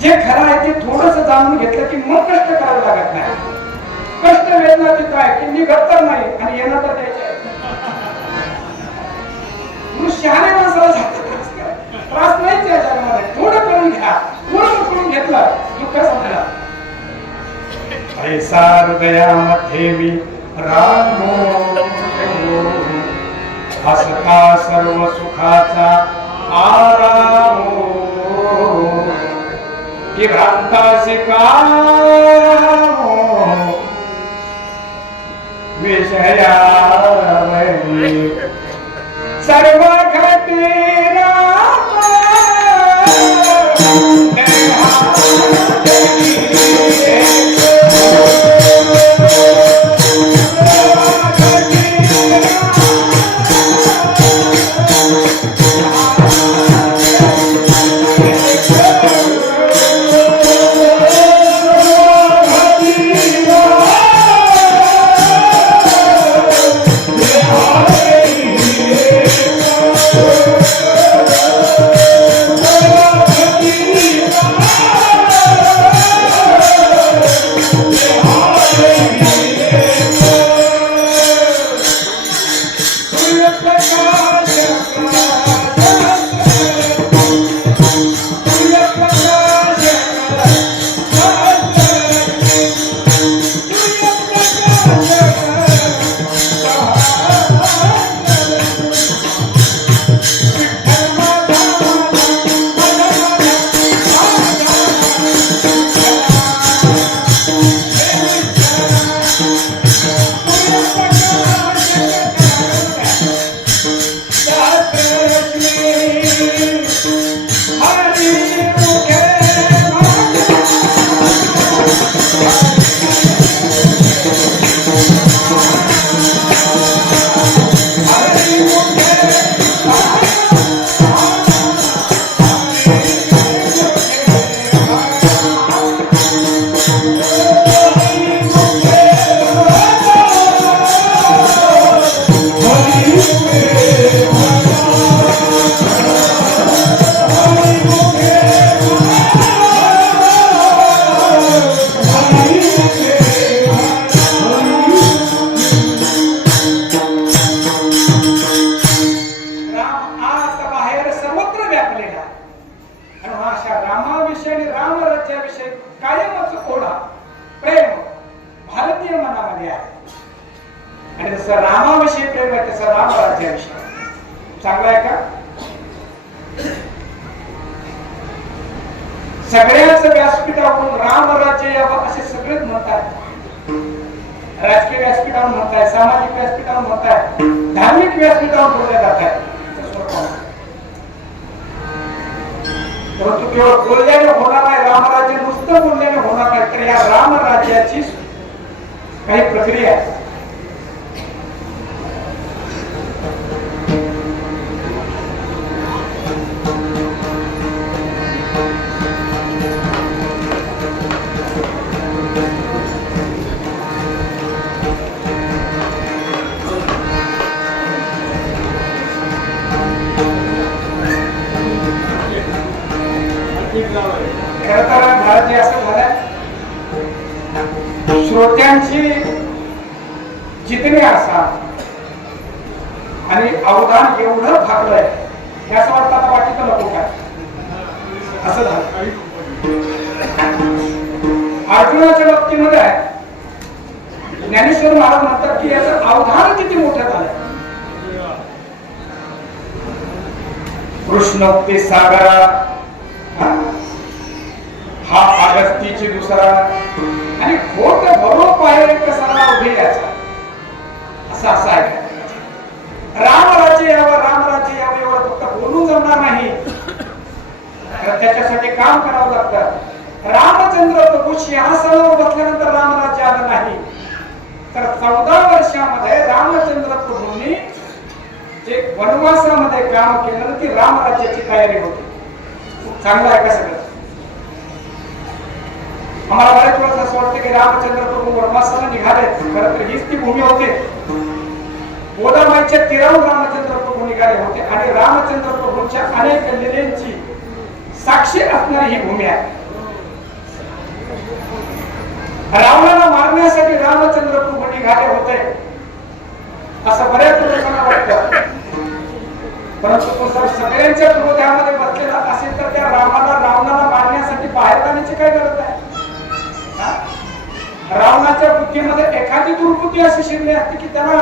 जे खरं आहे ते थोडस जाणून घेतलं की मग कष्ट करावं लागत नाही. कष्ट वेदना तिथं आहे की निघत तर नाही आणि येणं तर द्यायचे. शहाणे माणसाला त्रास नाही त्या जगामध्ये. थोडं करून घ्या, थोडं करून घेतलं दुःख संपला. ऐसा हृदयामध्ये मी रामो हसता सर्व सुखाचा आरामो कि भ्रांतासी कामो विषया सर्व घटी जसं रामाविषयी प्रेम आहे तसं राम राज्याविषयी चांगलं आहे का? सगळ्याच व्यासपीठावरून राम राज्य यावं असे सगळेच म्हणतात. राजकीय व्यासपीठावर म्हणताय, सामाजिक व्यासपीठावर म्हणताय, धार्मिक व्यासपीठावर बोलल्या जात आहे. परंतु केवळ बोलल्याने होणार नाही, रामराज्य नुसतं बोलल्याने होणार नाही, तर या रामराज्याची काही प्रक्रिया आहे. खरं तर महाराज असं झालं, श्रोत्यांची जितणी आशा आणि अवधान एवढं भागलंय हे असं वाटतं आता बाकीचं नको काय असं झालं. अर्जुनाच्या बाबतीमध्ये ज्ञानेश्वर महाराज म्हणतात की याचं अवधान किती मोठं झालं. कृष्णोक्ती सागरा हा अगस्तीची दुसरा आणि खोट बरोबर पाहिजे कसा उभे याचा असं असं आहे. रामराज्य यावं रामराज्य यावं एवढं फक्त बोलून जमणार नाही, तर त्याच्यासाठी काम करावं लागतं. रामचंद्र प्रभू सिंहासनावर बसल्यानंतर रामराज्य आलं नाही, तर 14 वर्षामध्ये रामचंद्र प्रभूंनी जे वनवासामध्ये काम केलं ती रामराज्याची तयारी होती. चांगलं आहे का सगळं? आम्हाला बऱ्याच वेळेस असं वाटतं की रामचंद्र प्रभू वनवासाला निघाले, खरं तर हीच ती भूमी होती. गोदामाईच्या तीरावर रामचंद्र प्रभू निघाले होते आणि रामचंद्र प्रभूंच्या अनेक लीलेंची साक्षी असणारी ही भूमी आहे. रावणाला मारण्यासाठी रामचंद्र प्रभू निघाले होते असं बऱ्याच लोकांना वाटतं, परंतु तो जर सगळ्यांच्या विरोधामध्ये बसलेला असेल तर त्या रावणाला मारण्यासाठी बाहेर जाण्याची काय गरज आहे? रावणाच्या बुद्धीमध्ये एखादी दुर्बुद्धी अशी शिरली असती की त्याला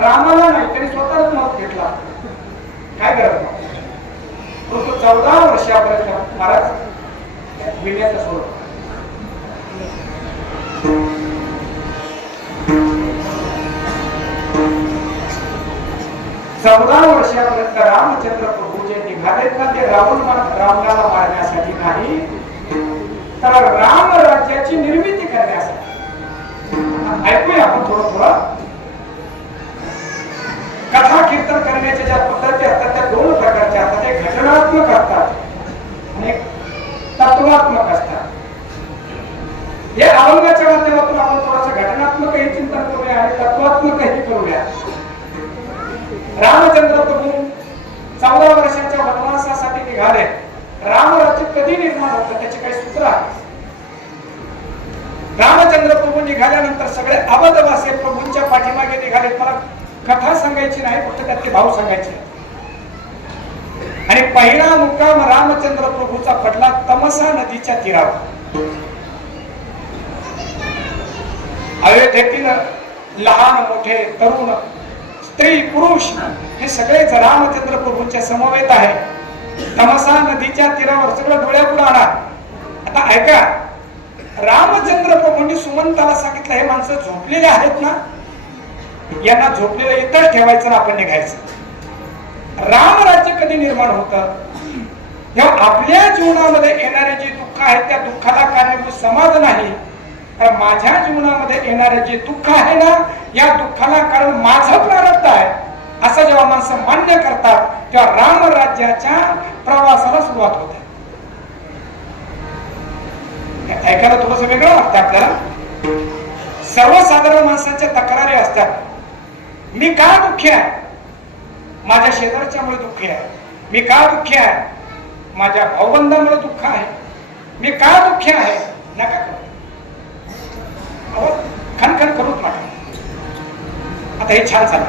रामाला नाही तरी स्वतःच मत घेतला, काय गरज नाही. परंतु 14 वर्षापर्यंत महाराज विण्याचा सोड 14 वर्षापर्यंत रामचंद्र प्रभू जे निघालेत ना ते रावणाला मारण्यासाठी नाही, तर राम राज्याची निर्मिती करण्यासाठी. ऐकूया आपण थोडं कथा कीर्तन करण्याच्या ज्या पद्धती असतात त्या 2 प्रकारच्या असतात. एक घटनात्मक असतात आणि तत्वात्मक असतात. या अभंगाच्या माध्यमातून आपण थोडंसं घटनात्मकही चिंतन करूया आणि तत्वात्मकही करूया. रामचंद्र प्रभू 14 वर्षाच्या वनवासासाठी निघाले. रामराज्य कधी निर्माण होतं त्याची काही सूत्र आहे. रामचंद्र प्रभू निघाल्यानंतर सगळे अवधवासी प्रभूंच्या पाठीमागे निघाले. मला कथा सांगायची नाही, फक्त त्यातले भाव सांगायचे. आणि पहिला मुक्काम रामचंद्र प्रभूचा पडला तमसा नदीच्या तीरावर. अयोध्येतील लहान मोठे तरुण स्त्री पुरुष हे सगळे रामचंद्र प्रभूंच्या समवेत आहे. तमसा नदीच्या तीरावर सगळं डोळ्यापुढे आणा. आता ऐका, रामचंद्र प्रभूंनी सुमंताला सांगितलं हे माणसं झोपलेले आहेत ना, यांना झोपलेलं इथंच ठेवायचं ना आपण निघायचं. रामराज्य कधी निर्माण होतं जेव्हा आपल्या जीवनामध्ये येणारे जे दुःख आहेत त्या दुःखाला कारणीभूत समाज नाही, तर माझ्या जीवनामध्ये येणारे जे दुःख आहे ना या दुःखाला कारण माझं प्रारब्ध आहे असं जेव्हा माणसं मान्य करतात तेव्हा रामराज्याच्या प्रवासाला सुरुवात होते. ऐकायला थोडंसं वेगळं वाटतं आपल्याला. सर्वसाधारण माणसांच्या तक्रारी असतात. मी का दुःखी आहे? माझ्या शेजारच्यामुळे दुःखी आहे. मी का दुःखी आहे? माझ्या भाऊबंधामुळे दुःख आहे. मी का दुःखी आहे? नका करू, खणखण करूच नका. आता हे छान झालं,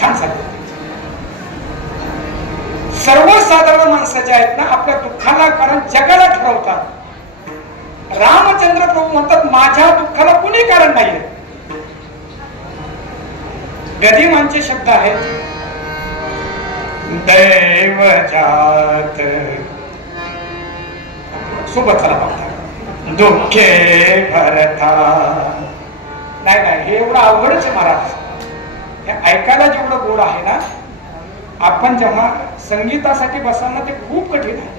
छान झालं. सर्वसाधारण माणसं जे आहेत ना आपल्या दुःखाला कारण जगाला ठरवतात. रामचंद्र प्रभू म्हणतात माझ्या दुःखाला कुणी कारण नाहीये. गदिमांचे शब्द आहेत. दैव जात सोबत चला बघता दुःखे भरता. नाही नाही, हे एवढं अवघडच आहे महाराज. हे ऐकायला जेवढं गोड आहे ना, आपण जेव्हा संगीतासाठी बसाल ना, ते खूप कठीण आहे.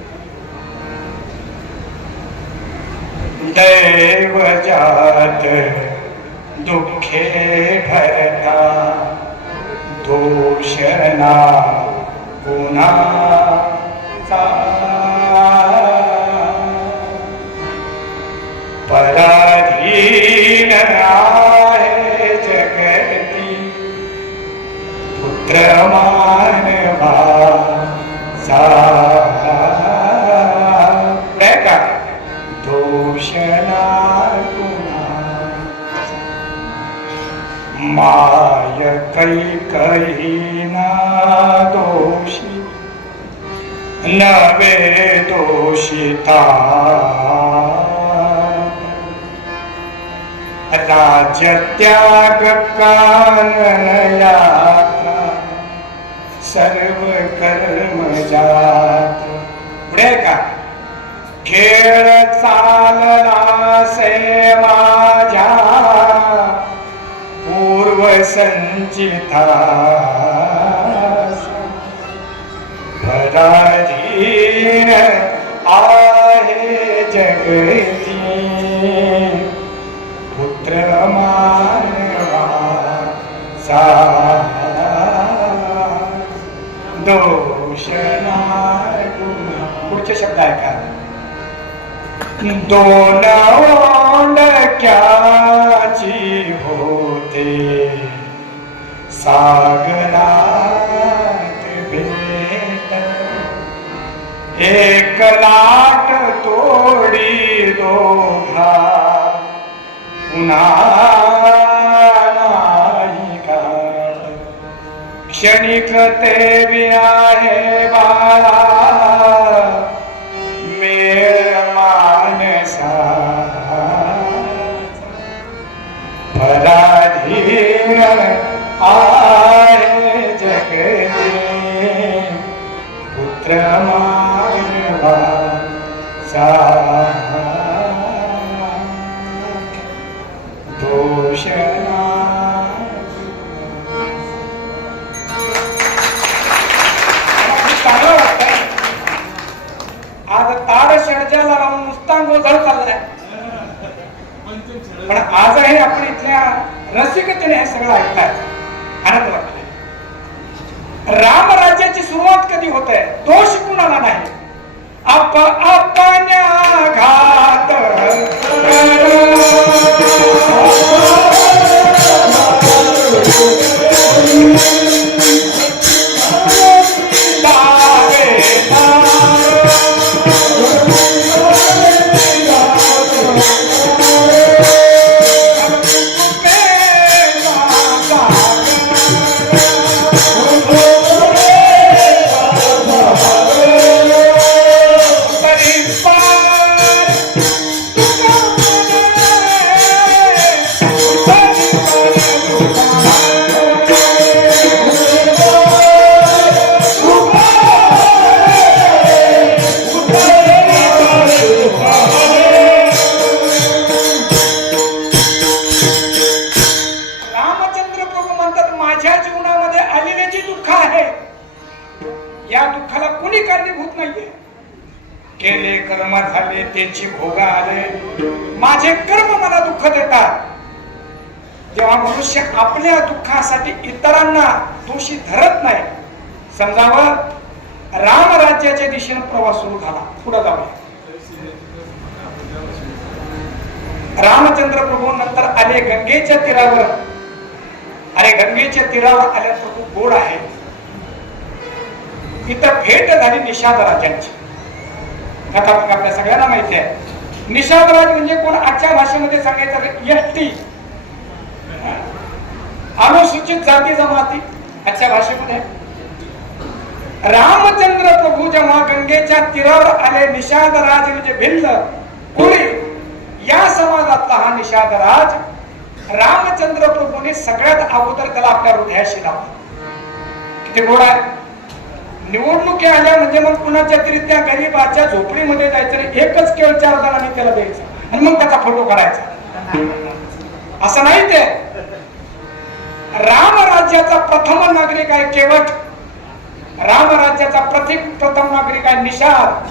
दैव जात दुःखे भरता दोष ना कुणाचा. पराधीन आहे जगती पुत्र मानवा का दोष ना माय काही ना दोषी नवे दोषिता. राज्य त्याग कानन यात्रा सर्व कर्म जात. पुढे का खेळ चालला से माझ्या पूर्व संचिता. पराधीन आहे जगती पुत्र मानवा दोष ना. पुढचे शब्द आहे का. दोन ओंडक्याची होते सागरात भेट. एक लाट तोडी दोघा पुन्हा नाही का. क्षणिक ते बी आहे बाळा मेळ मानसा. पराधीन आहे जगती पुत्र मानवा दोष ना. चांगलं वाटतंय. आज तार षडजाला लावून नुसता गोंधळ चाललाय, पण आजही आपण इथल्या रसिकतेने हे सगळं ऐकताय. आनंद वाटतोय. रामराज्याची सुरुवात कधी होत आहे, दोष कुणाला नाही. आपण्या घात केले कर्म झाले त्यांची भोगा आले. माझे कर्म मला दुःख देतात. जेव्हा मनुष्य आपल्या दुःखासाठी इतरांना दोषी धरत नाही, समजावं रामराज्याच्या दिशेने प्रवास सुरू झाला. पुढे जाऊया. रामचंद्र प्रभू नंतर आले गंगेच्या तीरावर. अरे गंगेच्या तीरावर आल्याचं खूप गोड आहे. इथं भेट झाली निषाद राजांची. कथा आपल्या सगळ्यांना माहिती आहे. निषाद राज म्हणजे कोण, आजच्या भाषेमध्ये सांगायचं एसटी, अनुसूचित जाती जमाती आजच्या भाषेमध्ये. रामचंद्र प्रभू जेव्हा गंगेच्या तीरावर आले, निषाद राज म्हणजे भिल्ल कोळी या समाजातला हा निषाद राज रामचंद्र प्रभूने सगळ्यात अगोदर त्याला आपल्या हृदयाशी लावलं. किती गोड आहे. निवडणुकी आल्या म्हणजे मग कुणाच्या तरी त्या गरीबाच्या झोपडीमध्ये जायचं आणि एकच केळ 4 जणांनी त्याला द्यायचं आणि मग त्याचा फोटो काढायचा. असं नाही ते. रामराज्याचा प्रथम नागरिक आहे केवट. रामराज्याचा प्रथम नागरिक आहे निषाद.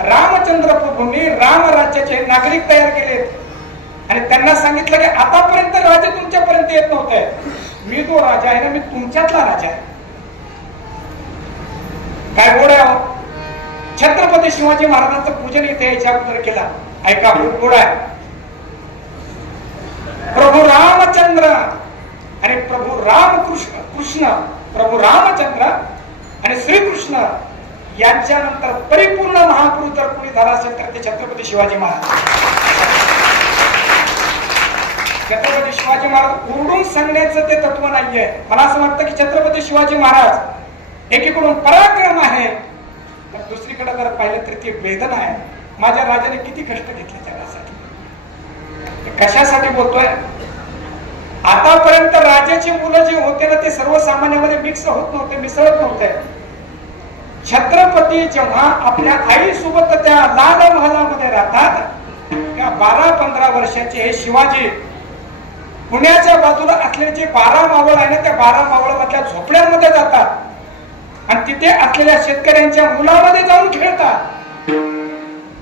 रामचंद्र प्रभूंनी रामराज्याचे नागरिक तयार केलेत आणि त्यांना सांगितलं की आतापर्यंत राजे तुमच्यापर्यंत येत नव्हते. मी जो राजा आहे ना, मी तुमच्यातला राजा आहे. काय गोड आहे. छत्रपती शिवाजी महाराजांचं पूजन इथे याच्या अगोदर केला. ऐका, खूप गोड आहे. प्रभू रामचंद्र आणि प्रभू कृष्ण प्रभू रामचंद्र आणि श्रीकृष्ण यांच्यानंतर परिपूर्ण महापुरुष जर कोणी झाला असेल तर ते छत्रपती शिवाजी महाराज. छत्रपती शिवाजी महाराज ओरडून सांगण्याचं ते तत्व नाहीये. मला असं वाटतं की छत्रपती शिवाजी महाराज एकीकडून पराक्रम आहे, तर दुसरीकडे जर पाहिलं तर ती वेदना आहे. माझ्या राजाने किती कष्ट घेतले जगासाठी. कशासाठी बोलतोय? आतापर्यंत राजाची मुलं जे होते ना, ते सर्वसामान्यामध्ये मिक्स होत नव्हते, मिसळत नव्हते. छत्रपती जेव्हा आपल्या आई सोबत त्या लाल महालामध्ये राहतात, त्या 12-15 वर्षाचे हे शिवाजी पुण्याच्या बाजूला असलेले जे 12 मावळ आहे ना, त्या 12 मावळ मधल्या झोपड्यांमध्ये जातात आणि तिथे असलेल्या शेतकऱ्यांच्या मुलामध्ये जाऊन खेळतात,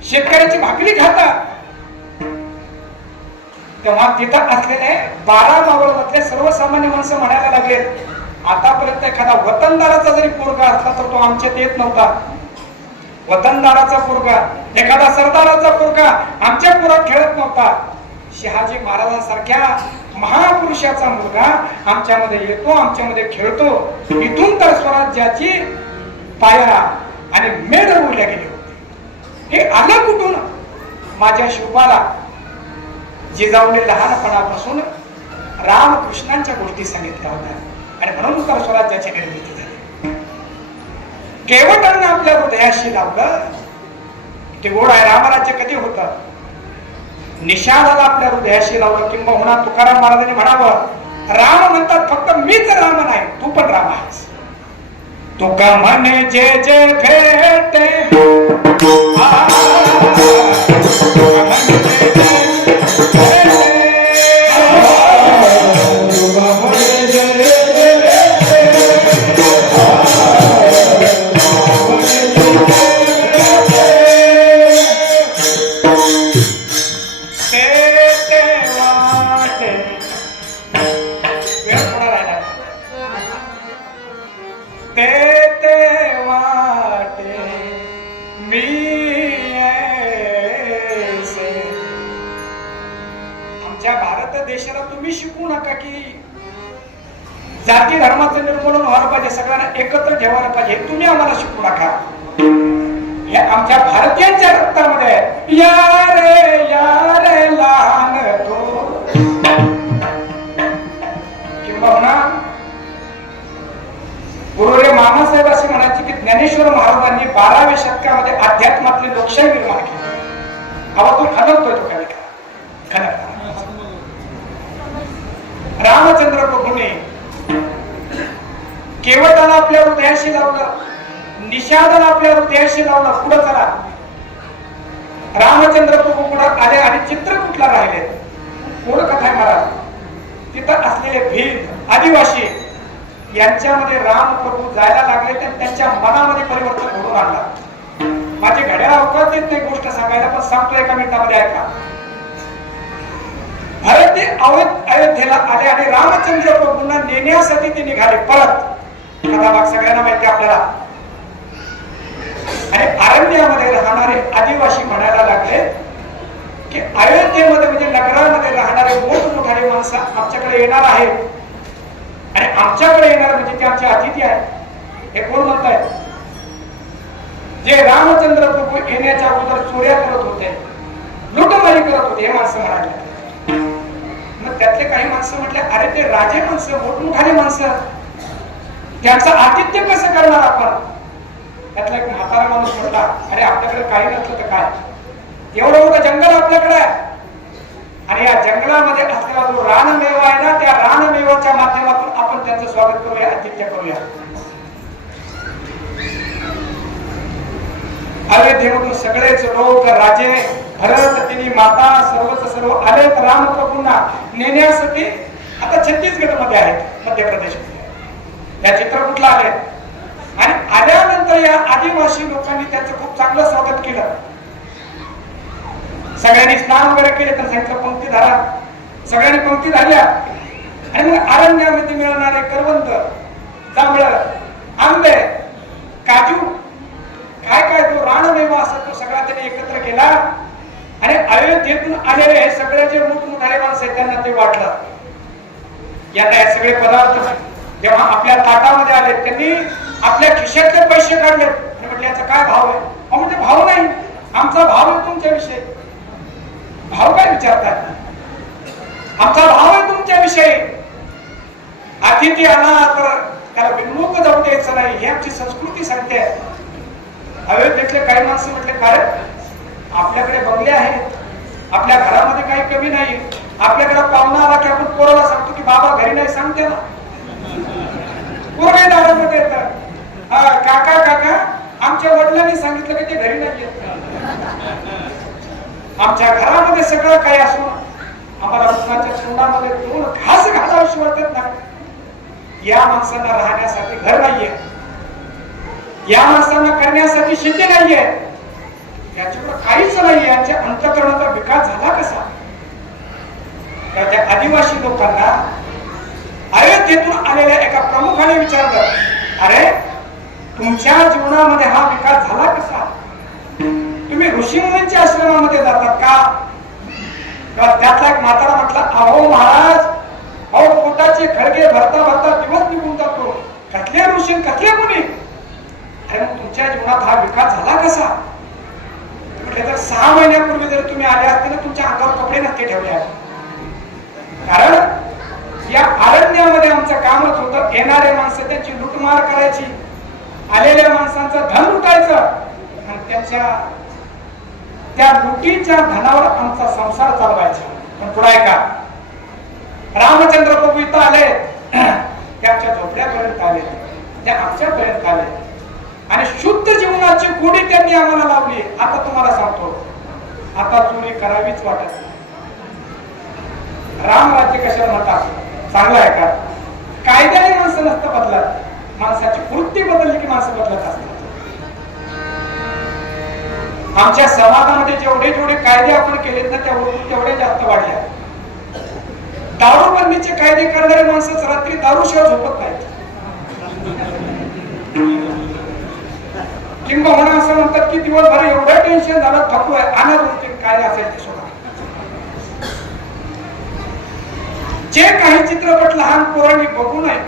शेतकऱ्याची भाकरी खातात. तेव्हा तिथं असलेले 12 मावळ मधले सर्वसामान्य माणसं म्हणायला लागले, आतापर्यंत एखादा वतनदाराचा जरी पोरगा असला तर तो आमच्यात येत नव्हता. वतनदाराचा पोरगा, एखादा सरदाराचा पोरगा आमच्या पुरात खेळत नव्हता. शहाजी महाराजांसारख्या महापुरुषाचा मुलगा आमच्यामध्ये येतो, आमच्यामध्ये खेळतो. इथून तर स्वराज्याची पाया आणि मेढ रोवल्या गेली होती. हे आलं कुठून? माझ्या शिवबाला जिजाऊने लहानपणापासून रामकृष्णांच्या गोष्टी सांगितल्या होत्या आणि म्हणून तर स्वराज्याची निर्मिती झाली. केवटांना आपल्या हृदयाशी लावलं. ते गोड आहे. रामराज्य कधी होतं? निषादाला आपल्या हृदयाशी लावलं. किंबहुना तुकाराम महाराजांनी म्हणावं, राम म्हणतात फक्त मीच राम नाही, तू पण राम आहेस. तुका म्हणे जे जे भेटे जाती धर्माचं निर्मूलन व्हायला पाहिजे, सगळ्यांना एकत्र ठेवायला पाहिजे. तुम्ही आम्हाला शिकू नका. हे आमच्या भारतीयांच्या रक्तामध्ये या रे लहान तो. किंबहुना गुरुदेव मामासाहेब असे म्हणायचे की ज्ञानेश्वर महाराजांनी 12व्या शतकामध्ये अध्यात्मातली लोकशाही निर्माण केली. हवा तो खणतोय, तो काय खणत. रामचंद्र प्रभूने केवटाला आपल्या हृदयाशी लावलं, निषादाला आपल्या हृदयाशी लावलं. पुढे चला. रामचंद्र प्रभू पुढे आले आणि चित्रकूटला राहिले. पुढे कथा आहे महाराज. तिथं असलेले भील आदिवासी यांच्यामध्ये राम प्रभू जायला लागले, तर त्यांच्या मनामध्ये परिवर्तन घडून आणलं. माझे घड्याळ अवकाश देत नाही गोष्ट सांगायला, पण सांगतो एका मिनिटामध्ये ऐका. भारती अयोध्येला आले आणि रामचंद्र प्रभूंना नेण्यासाठी ते निघाले परत. कथा भाग सगळ्यांना माहिती आपल्याला. आणि अरण्यामध्ये राहणारे आदिवासी म्हणायला लागले की अयोध्येमध्ये म्हणजे नगरामध्ये राहणारे मोठमोठाले माणसं आमच्याकडे येणार आहेत आणि आमच्याकडे येणार म्हणजे ते आमचे अतिथी आहेत. हे कोण म्हणताय? जे रामचंद्र प्रभू येण्याच्या अगोदर चोऱ्या करत होते, लुटमारी करत होते, हे माणसं म्हणाले. मग त्यातले काही माणसं म्हटले, अरे ते राजे माणसं, मोठमोठाले माणसं, त्यांचं आतिथ्य कसं करणार आपण? त्यातला एक म्हातारा माणूस म्हटला, अरे आपल्याकडे काही नसलं तर काय, एवढं मोठं जंगल आपल्याकडे आहे आणि या जंगलामध्ये असलेला जो रानमेवा आतिथ्य करूया. अयोध्येमधून सगळेच लोक, राजे, भरत, तिन्ही माता, सर्वच सर्व आलेत रामप्रभूंना नेण्यासाठी. आता छत्तीसगड मध्ये आहेत, मध्य प्रदेशमध्ये. या चित्रकूटला आले आणि आल्यानंतर या आदिवासी लोकांनी त्यांचं खूप चांगलं स्वागत केलं. सगळ्यांनी स्नान वगैरे केले, तर सांगितलं पंक्ती धरा. सगळ्यांनी पंक्ती धरल्या आणि मग अरण्यामध्ये मिळणारे करवंद, जांभळ, आंबे, काजू, काय काय तो रानमेवा असा तो सगळा त्यांनी एकत्र केला आणि अयोध्येतून आलेले हे सगळे जे मोठमोठाले माणसं आहेत त्यांना ते वाटलं. यांना हे सगळे पदार्थ जेव्हा आपल्या ताटामध्ये आले त्यांनी आपल्या खिशातले पैसे काढले आणि म्हटले याचा काय भाव आहे? म्हणजे भाव नाही, आमचा भाव आहे तुमच्याविषयी. भाव काय विचारतात? आमचा भाव आहे तुमच्याविषयी. अतिथी आला तर त्याला बिनमुख जाऊ द्यायचं नाही, ही आमची संस्कृती सांगते. अयोध्येतले काही माणसं म्हटले, कारण आपल्याकडे बंगले आहेत, आपल्या घरामध्ये काही कमी नाही. आपल्याकडे पाहुणा आला की आपण पोराला सांगतो की बाबा घरी नाही, सांगते ना. पोरगे दारामध्ये येतात, काका काका आमच्या वडिलांनी सांगितलं की ते घरी नाही येत. आमच्या घरामध्ये सगळं काही असून आम्हाला मुलाच्या तोंडामध्ये दोन घास घालावीशी वाटत नाही. या माणसांना राहण्यासाठी घर नाहीये, या माणसांना करण्यासाठी शेती नाहीये, याच्याकडे काहीच नाही. यांच्या अंतःकरणाचा विकास झाला कसा? त्या आदिवासी लोकांना अयोध्येतून आलेल्या एका प्रमुखाने विचारलं, अरे तुमच्या जीवनामध्ये हा विकास झाला कसा? तुम्ही ऋषीमुनींच्या आश्रमामध्ये जातात का? त्यातला एक म्हातारा म्हटला, अहो महाराज, अहो पोटाचे खळगे भरता भरता दिवस निघून जातो, कसले ऋषी कसले मुनी? अरे मग तुमच्या जीवनात हा विकास झाला कसा? म्हटले तर 6 महिन्यापूर्वी जर तुम्ही आले असते ना, तुमच्या अंगावर कपडे नसते ठेवले असते. कारण या अरण्यामध्ये आमचं कामच होतं, येणारे माणसं त्यांची लुटमार करायची, आलेल्या माणसांचं धन लुटायचं आणि त्या लुटीच्या धनावर आमचा संसार चालवायचा. पण पुढे का रामचंद्र प्रभू इथं आले, त्या आमच्या झोपड्यापर्यंत आले, त्या आमच्यापर्यंत आले आणि शुद्ध जीवनाची गोडी त्यांनी आम्हाला लावली. आता तुम्हाला सांगतो, आता चोरी करावीच वाटत नाही. रामराज्य कशाला म्हणतात? चांगलं आहे का? कायद्याने माणसं नसतं बदलत, माणसाची वृत्ती बदलली की माणसं बदलत असतात. आमच्या समाजामध्ये जेवढे जेवढे कायदे आपण केलेत ना, त्या वृत्ती तेवढ्या जास्त वाढल्या. दारूबंदीचे कायदे करणारे माणसं रात्री दारूशिवाय झोपत नाहीत. किंबहुना असं म्हणतात की दिवसभर एवढं टेन्शन झालं, थकू आहे, आणा 2-3 कायदे असेल ते सोडा. जे काही चित्रपट लहान पोरांनी बघू नये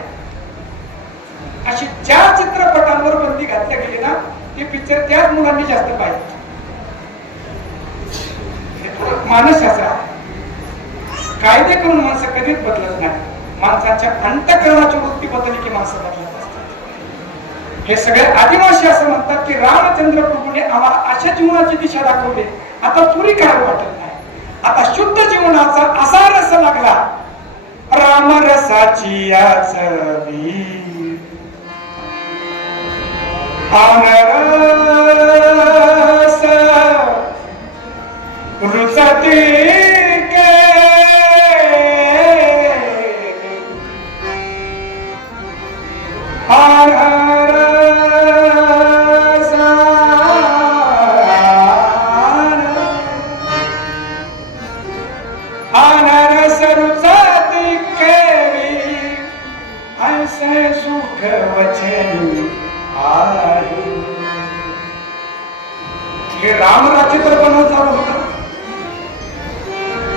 अशी ज्या चित्रपटांवर बंदी घातली गेली ना, ते पिक्चर त्याच मुलांनी जास्त पाहिजे. मानसशास्त्र कायदे करून माणसं कधीच बदलत नाही. माणसाच्या अंतःकरणाची वृत्ती बदलली की माणसं बदलत असतात. हे सगळे आदिवासी असं म्हणतात की रामचंद्र प्रभूने आम्हाला अशा जीवनाची दिशा दाखवली, आता चोरी करावी वाटत नाही, आता शुद्ध जीवनाचा असा रस लागला. रामरसाची याच अनरस रुचती के अनरस रुचती केवी ऐसे सुख वचनी आहे. हे रामराज्य तर बनवून चालू होतं.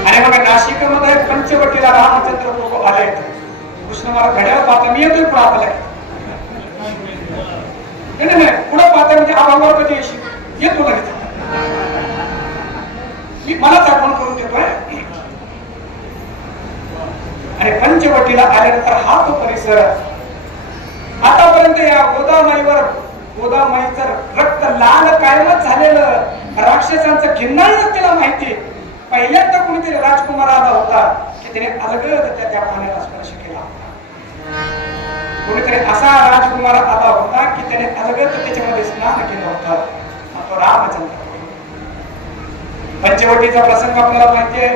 आणि बघा नाशिकमध्ये पंचवटीला रामचंद्र प्रभू आले. कृष्ण मला घड्याळ पाहता मी येतोय पुढे आपल्याला नाही पुढे पाहता म्हणजे आभावर कधी येशील, येतो लगेच. मी मलाच आठवण करून देतोय. आणि पंचवटीला आल्यानंतर हा तो परिसर आतापर्यंत या गोदामाईचं रक्त लाल कायमच झालेलं, राक्षसांचं खिन्नळ तिला माहिती. पहिल्यांदा कोणीतरी राजकुमार आला होता की त्याने अलगद त्या पाण्याला स्पर्श केला. कोणीतरी असा राजकुमार आला होता की त्याने अलगद त्याच्यामध्ये स्नान केलं होतं, तो रामचंद्र. पंचवटीचा प्रसंग आपल्याला माहितीये.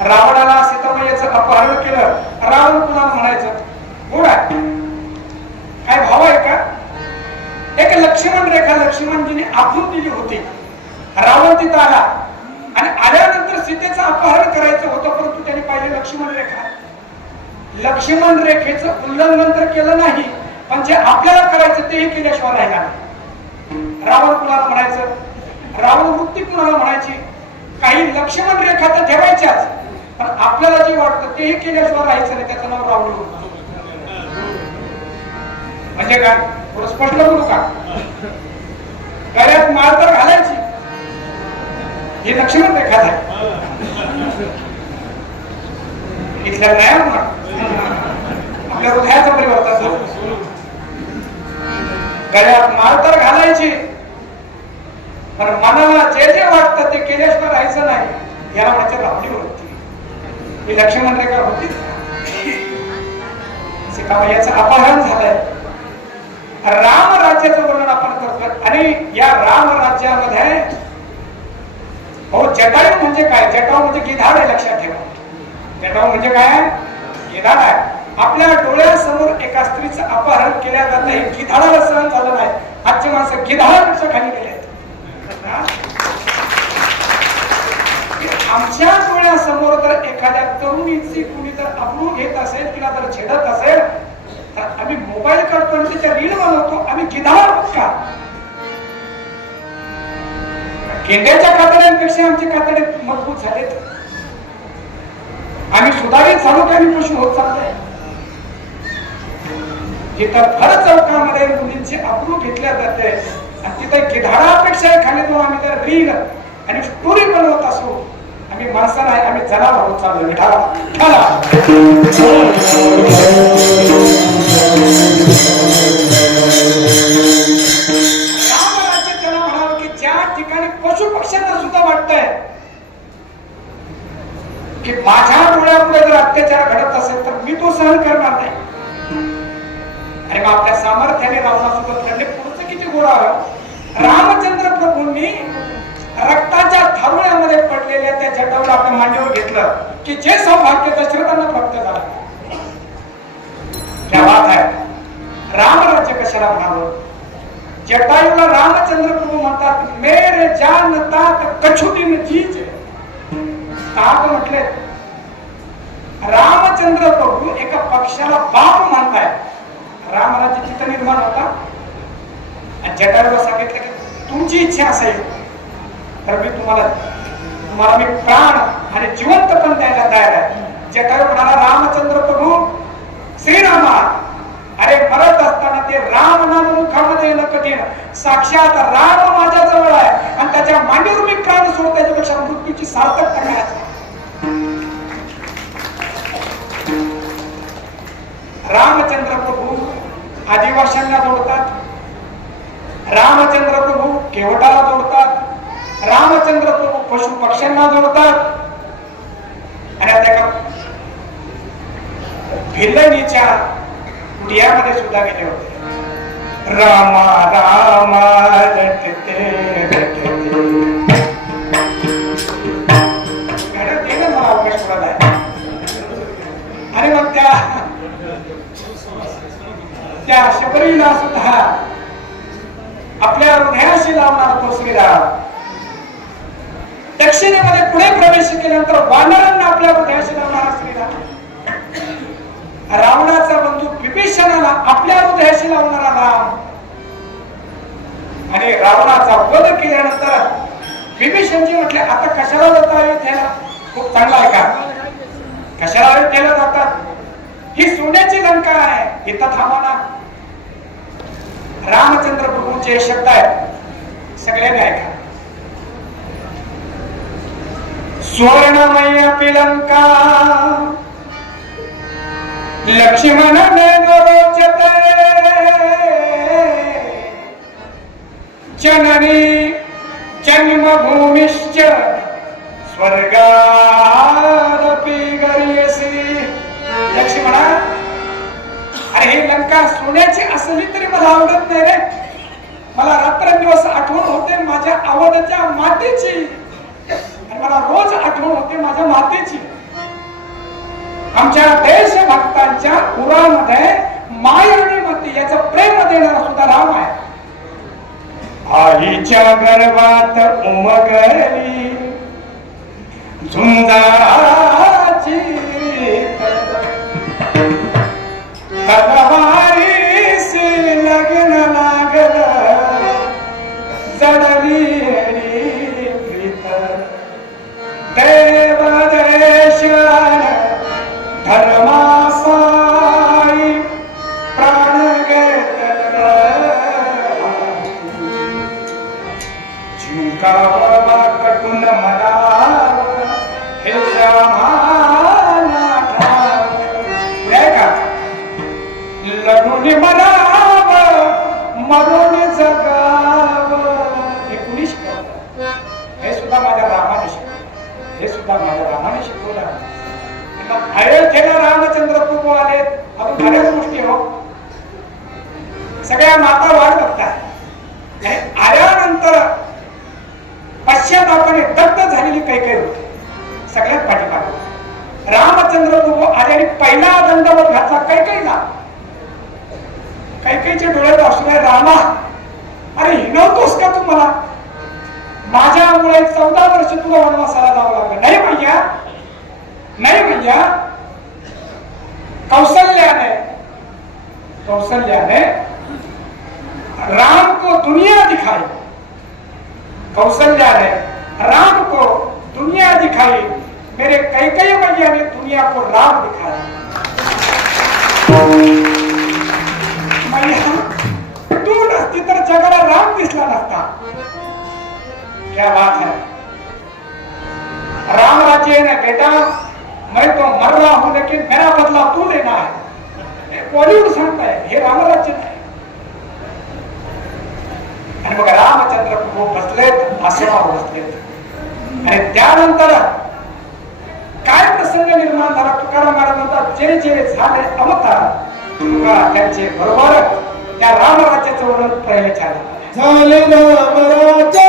रावणाला सीतामाईचं अपहरण केलं. रावण कुणाला म्हणायचं? गोड आहे काय भाव आहे का? एक लक्ष्मण रेखा लक्ष्मणजीने आखून दिली होती. रावण तिथं आला आणि आल्यानंतर सीतेचं अपहरण करायचं होतं, परंतु त्यांनी पाहिजे लक्ष्मण रेखा. लक्ष्मण रेखेचं उल्लंघन तर केलं नाही, पण जे आपल्याला करायचं तेही केल्याशिवाय राहिला नाही. रावण कुणाला म्हणायचं? रावण वृत्ती कुणाला म्हणायची? काही लक्ष्मण रेखा तर ठेवायच्याच, पण आपल्याला जे वाटतं तेही केल्याशिवाय राहायचं नाही. त्याचं नाव रावण होतं. म्हणजे काय? थोडं स्पष्ट बोलू का? गळ्यात माळ तर घालायची, ही लक्ष्मण रेखा आहे. इथल्या नाही म्हणा, आपल्या हृदयाचं परिवर्तन झालं. गळ्यात माळ तर घालायची, पण मनाला जे जे वाटतं ते केल्याशिवाय राहायचं नाही. याला म्हणजे रावणी वृत्ती. ही लक्ष्मण रेखा होती. सीतामाईचं अपहरण झालंय. राम राज्याचं वर्णन आपण करतो आणि या राम राज्यामध्ये जटायू म्हणजे काय? जटायू म्हणजे गिधाड आहे, लक्षात ठेवा. जटायू म्हणजे काय? गिधाड आहे. आपल्या डोळ्यासमोर एका स्त्रीचं अपहरण केल्या जातं, हे गिधाडाला सहन झालं नाही. आजची माणसं गिधाडापेक्षा खाली गेले. आमच्या डोळ्यासमोर जर एखाद्या तरुणीची कुणी जर अब्रू घेत असेल, तिला जर छेडत असेल, तर आम्ही मोबाईल काढतो आणि त्याच्या रील बनवतो. आम्ही गिधाड का? गेंड्याच्या कातड्यांपेक्षा आमचे कातडे मजबूत झालेत. आम्ही सुधारित झालो की आम्ही पशु होत चाललोय. जिथं भर चौकामध्ये मुलींची अब्रू घेतल्या जाते आणि तिथं गिधाडापेक्षा खाली जाऊन आम्ही त्या रील आणि स्टोरी बनवत असो. आम्ही माणसं नाही, आम्ही जनावर होत चाललोय. विठाला रामराज्य त्याला म्हणावं की ज्या ठिकाणी पशु पक्ष्यांना सुद्धा वाटतंय की माझ्या डोळ्यापुढे जर अत्याचार घडत असेल तर मी तो सहन करणार नाही. आणि मग आपल्या सामर्थ्याने रावणासोबत लढले. पुढचं किती गोड आहे. रामचंद्र प्रभूंनी रक्ताच्या थारोळ्यामध्ये पडलेल्या त्या जटाऊला आपल्या मांडीवर घेतलं की जे सौभाग्य दशरथांना प्राप्त झालं. क्या बात आहे. रामराज्य कशाला म्हणावं? जटायूला रामचंद्र प्रभू म्हणतात, मेरे जान तात कछु दिन जीजे. तात म्हटले. रामचंद्र प्रभू एका पक्षाला बाप मानताय. रामराज्य तिथं निर्माण होता आणि जटायूला सांगितलं की तुमची इच्छा असेल तर मी तुम्हाला मी प्राण आणि जिवंत पण द्यायला तयार आहे. जटायू म्हणाला, रामचंद्र प्रभू श्रीरामा, अरे मरत असताना ते राम नाम मुखामध्ये येणं कठीण. साक्षात राम माझ्या जवळ आहे आणि त्याच्या मांडीवर मी प्राण सोडतो, त्याच्यापेक्षा मृत्यूची सार्थकता काय? रामचंद्र प्रभू आदिवासींना जोडतात. रामचंद्र प्रभू केवटाला जोडतात. रामचंद्र प्रभू पशु पक्ष्यांना जोडतात. आणि आता एका भिल्लणीच्या कुटियामध्ये सुद्धा गेले होते. रामा रामा रटते रटते. मला अवकाश पडला. आणि मग त्या शबरीला सुद्धा आपल्या हृदयाशी लावणार तो श्रीराम. दक्षिणेमध्ये पुढे प्रवेश केल्यानंतर वानरांना आपल्या हृदयाशी लावणारा श्रीराम. रावणाचा बंधू विभीषणाला आपल्या हृदयाशी लावणारा राम. आणि रावणाचा वध केल्यानंतर विभीषणजी म्हटले, आता कशाला जाता अयोध्येला? खूप चांगला आहे का? कशाला अयोध्येला जातात? ही सोन्याची लंका आहे, इथं थांबा ना. रामचंद्र प्रभूंचे शब्द आहेत, सगळ्यांनी ऐका. स्वर्णमय पिलंका लक्ष्मण रोचते जननी जन्मभूमिश्च स्वर्गादपि गरीयसी. लक्ष्मणा, अरे ही लंका सोन्याची असली तरी मला आवडत नाही रे. मला रात्रंदिवस आठवण होते माझ्या आवडत्या मातेची, आणि मला रोज आठवण होते माझ्या मातेची. आमच्या देशभक्तांच्या उरामध्ये माय आणि मती याचं प्रेम देणारा सुद्धा राम आहे. आईच्या गर्भात उमगली झुंजाची तलवारीस लग्न लागलं जडली प्रीत देव देशान धर्मासाई प्राण घेतलं जिंकावा कटून मला हे श्यामाला ठाव का लढून मराव मरून जगाव. हे कुणी शिकवलं? हे सुद्धा माझ्या रामाने शिकवलं. हे सुद्धा माझ्या रामाने शिकवलं. अयोध्येला रामचंद्र प्रभू आले. अजून बऱ्याच गोष्टी हो, सगळ्या माता वाट बघतात. आणि आल्यानंतर पश्चातापाने दग्ध झालेली काही होती सगळ्यात पाठीमागे. रामचंद्र प्रभू आले आणि पहिला दंडवत घातला कैकेयीला. कैकेयीच्या डोळ्यात असून रामा, अरे हिणवतोस का तू मला? माझ्यामुळे 14 वर्ष तुला वनवासाला जावं लागलं. नाही भैया, नहीं भैया. कौशल्या ने राम को दुनिया दिखाई. कौशल्या ने राम को दुनिया दिखाई. मेरे कैकेयी मैया ने दुनिया को राम दिखाया. मैया तू नसती तर जगाला राम दिसला नसता. क्या बात है. राम राज्य ने बेटा मैं तो मर रहा हूं लेकिन मेरा बदला तू लेना है. बॉलीवुड सांगता है हे रामराज्य नाही. आणि मग रामचंद्र प्रभू बसलेत आसनावर बसलेत. आणि त्यानंतर काय प्रसंग निर्माण झाला? तुकाराम महाराज म्हणतात जे जे झाले अवतार तुका त्यांचे बरोबर त्या रामराज्याचं वर्णन पहिले झाले. झाले रामराज्य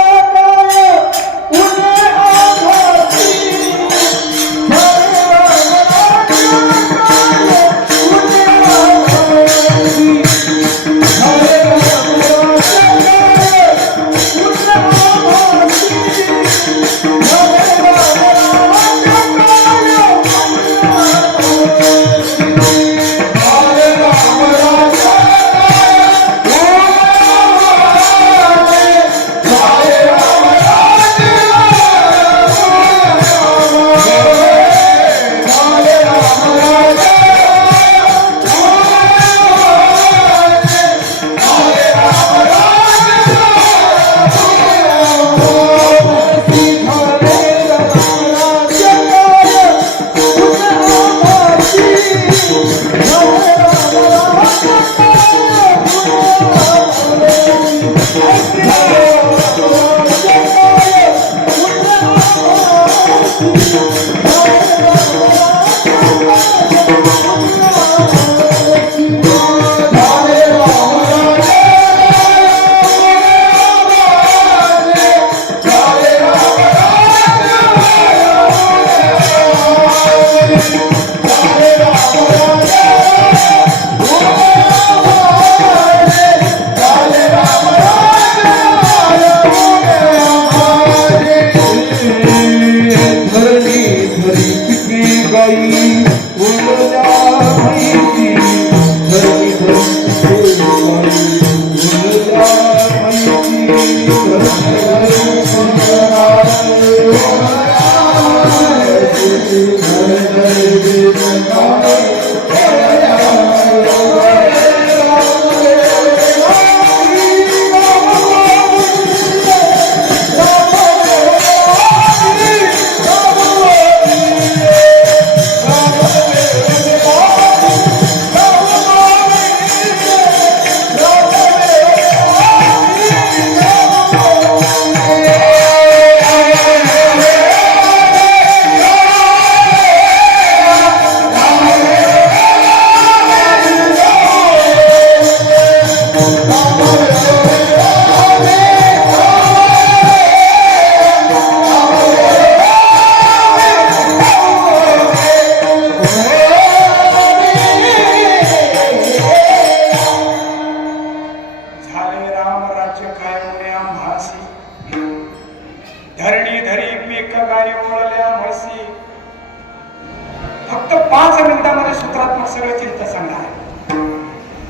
सगळं चिंतन सांगणार आहे.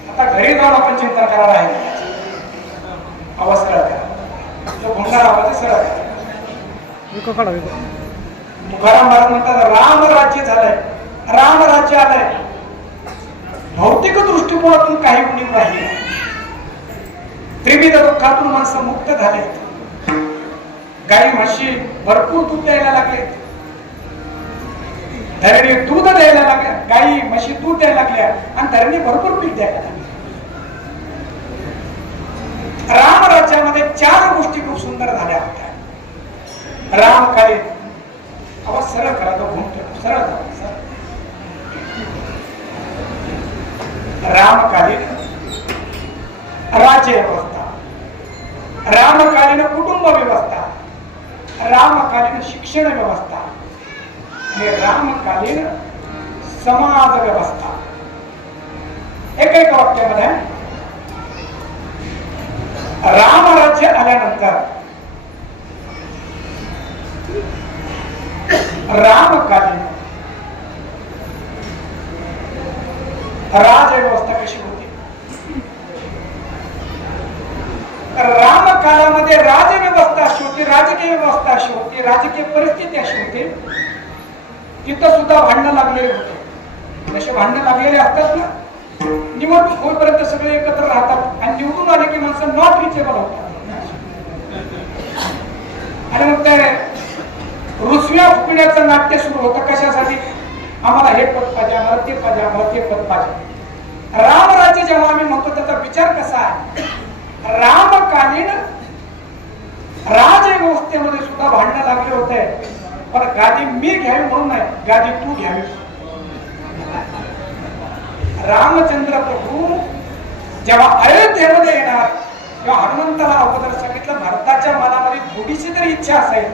आता घरी जाऊन आपण चिंतन करायला आहे. आवाज सरळ करा, जो भंगार आवाज आहे सरळ करा. तुकाराम महाराज म्हणतात राम राज्य झालंय, राम राज्य आलंय. भौतिक दृष्टिकोनातून काही उणीव राहिली नाही. त्रिविध दुःखातून माणसं मुक्त झाले. गाई म्हशी भरपूर दूध द्यायला लागले, धरणी दूध द्यायला लागल्या, गाई म्हशी दूध द्यायला लागल्या आणि धरणी भरपूर पीक द्यायला लागली. राम राज्यामध्ये 4 गोष्टी खूप सुंदर झाल्या होत्या. रामकालीन आवाज सरळ करा, तो घुमतो सरळ करा. रामकालीन राज्य व्यवस्था, रामकालीन कुटुंब व्यवस्था, रामकालीन शिक्षण व्यवस्था आणि रामकालीन समाज व्यवस्था. एक वाक्यामध्ये राम राज्य आल्यानंतर रामकालीन राजव्यवस्था कशी होती. रामकालामध्ये राजव्यवस्था अशी होती, राजकीय व्यवस्था अशी होती, राजकीय परिस्थिती अशी होती. तिथं सुद्धा भांडणं लागलेले होते. जसे भांडणं लागलेले असतात ना, निवडणूक होईपर्यंत सगळे एकत्र राहतात आणि निवडून आले की माणसं नॉट रिचेबल होतात. आणि मग ते रुसव्या फुकण्याचं नाट्य सुरू होतं. कशासाठी? आम्हाला हे पद पाहिजे, आम्हाला ते पाहिजे, आम्हाला ते पद पाहिजे. रामराज्य जेव्हा आम्ही म्हणतो त्याचा विचार कसा आहे, रामकालीन राजव्यवस्थेमध्ये सुद्धा भांडणं लागले होते. पण गादी मी घ्यावी म्हणून नाही, गादी तू घ्यावी. रामचंद्र प्रभू जेव्हा अयोध्येमध्ये येणार तेव्हा हनुमंताला अगोदर सांगितलं, भारताच्या मनामध्ये थोडीशी तरी इच्छा असेल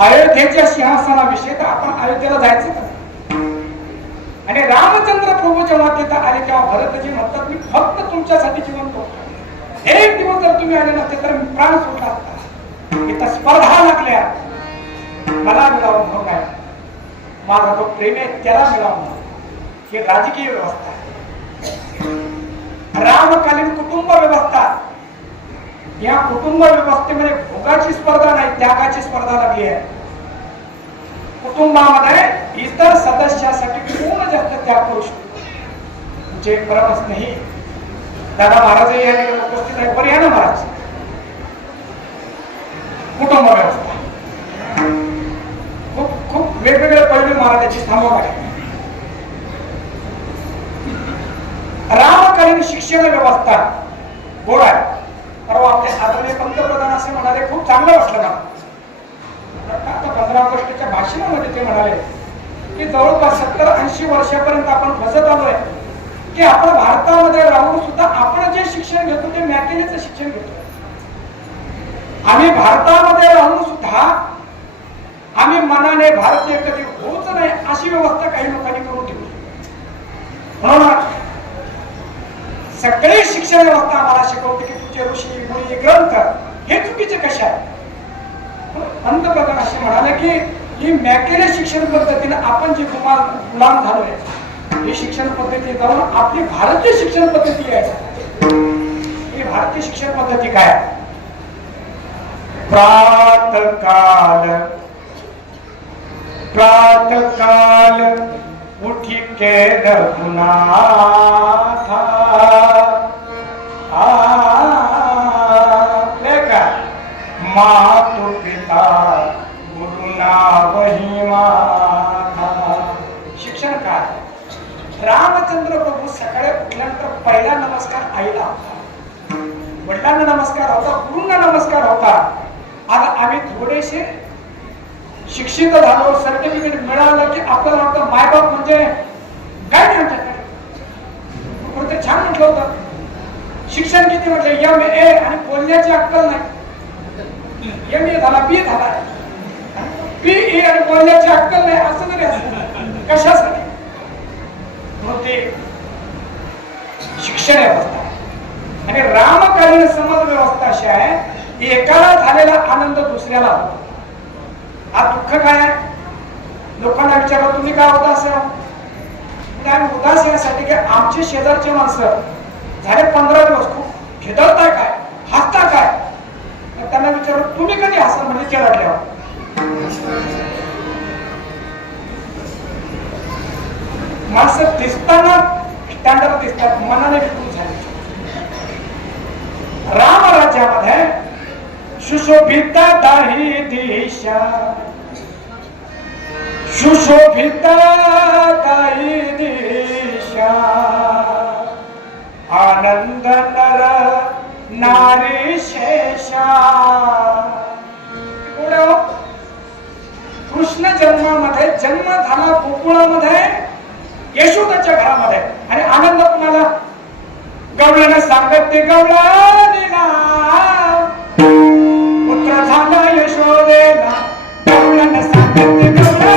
अयोध्येच्या सिंहासनाविषयी तर आपण अयोध्येला जायचं का. आणि रामचंद्र प्रभू जेव्हा तिथं आले तेव्हा भरतजी म्हणतात, मी फक्त तुमच्यासाठी जिवंत होतो. एक दिवस जर तुम्ही आले नसते तर मी प्राण सोडला असता. इथं स्पर्धा लागल्या, मला मिळावं म्हणून काय, माझा जो प्रेम आहे त्याला मिळावं म्हणून. ही राजकीय व्यवस्था आहे. रामकालीन कुटुंब व्यवस्था, या कुटुंब व्यवस्थेमध्ये भोगाची स्पर्धा नाही, त्यागाची स्पर्धा लागली आहे. कुटुंबामध्ये इतर सदस्यासाठी कोण जास्त त्याग करू शकतो. जे परमच नाही दादा महाराज या ठिकाणी उपस्थित आहे, बरं या ना महाराज. कुटुंब व्यवस्था खूप खूप वेगवेगळे पैलू महाराजांची थांबवा आहे. रामकालीन शिक्षण व्यवस्था गोड आहे. परवा आपले आदरणीय पंतप्रधान असे म्हणाले, खूप चांगलं वाटलं मला. आता 15 ऑगस्टच्या भाषणामध्ये ते म्हणाले की जवळपास 70-80 वर्षापर्यंत आपण फसत आलोय की आपण भारतामध्ये राहून सुद्धा आपण जे शिक्षण घेतो ते मॅकेलेचं शिक्षण घेतो. आम्ही भारतामध्ये राहून सुद्धा आम्ही मनाने भारतीय कधी होच नाही अशी व्यवस्था काही लोकांनी करून ठेवली. म्हणून सगळे शिक्षण व्यवस्था आम्हाला शिकवते की तुमचे ऋषी मुनी ग्रंथ हे चुकीचे कशा आहे. पंतप्रधान असे म्हणाले की ही मॅकेले शिक्षण पद्धतीने आपण जे गुलाम झालोय, ही शिक्षण पद्धती जाऊन आपली भारतीय शिक्षण पद्धती आहे. ही भारतीय शिक्षण पद्धती काय? प्रातःकाल प्रातःकाल उठी के रघुनाथा मातु पिता गुरुना वही माता. शिक्षण काय? रामचंद्र प्रभू सकाळी उठल्यानंतर पहिला नमस्कार आईला होता, वडिलांना नमस्कार होता, गुरुंना नमस्कार होता. आता आम्ही थोडेसे शिक्षित झालो, सर्टिफिकेट मिळालं की आपल्याला वाटतं मायबाप म्हणजे काय नाही आमच्याकडे. कुठे छान म्हटलं होतं, शिक्षण किती म्हटलं MA आणि बोलण्याची अक्कल नाही. MA झाला, B झाला, BA आणि बोलण्याची अक्कल नाही असं जरी असलं कशासाठी. ते शिक्षण व्यवस्था आणि रामकालीन समाज व्यवस्था अशी आहे की एकाला झालेला आनंद दुसऱ्याला होतो. हा दुःख काय आहे? लोकांना विचारलं तुम्ही काय होता असं, सांगितले आम्ही उदास यासाठी की आमचे शेजारचे माणसं झाले 15 दिवस खूप खेदळताय काय, हसता काय. मग त्यांना विचारलं तुम्ही कधी हसा म्हणजे चिरडल्यावर. माणसं दिसताना स्टँडर्ड दिसतात, मनाने विकृत झाले. राम राज्यामध्ये सुशोभित दाही दिशा, सुशोभित दाही दिशा, आनंद नर नारी शेषा. कृष्ण जन्मामध्ये जन्म झाला गोकुळामध्ये यशोदाच्या घरामध्ये आणि आनंद कुणाला? गवळण सांगत ते गवळा दिला पुत्र झाला यशोदेला. गवळण सांगत ते गवळा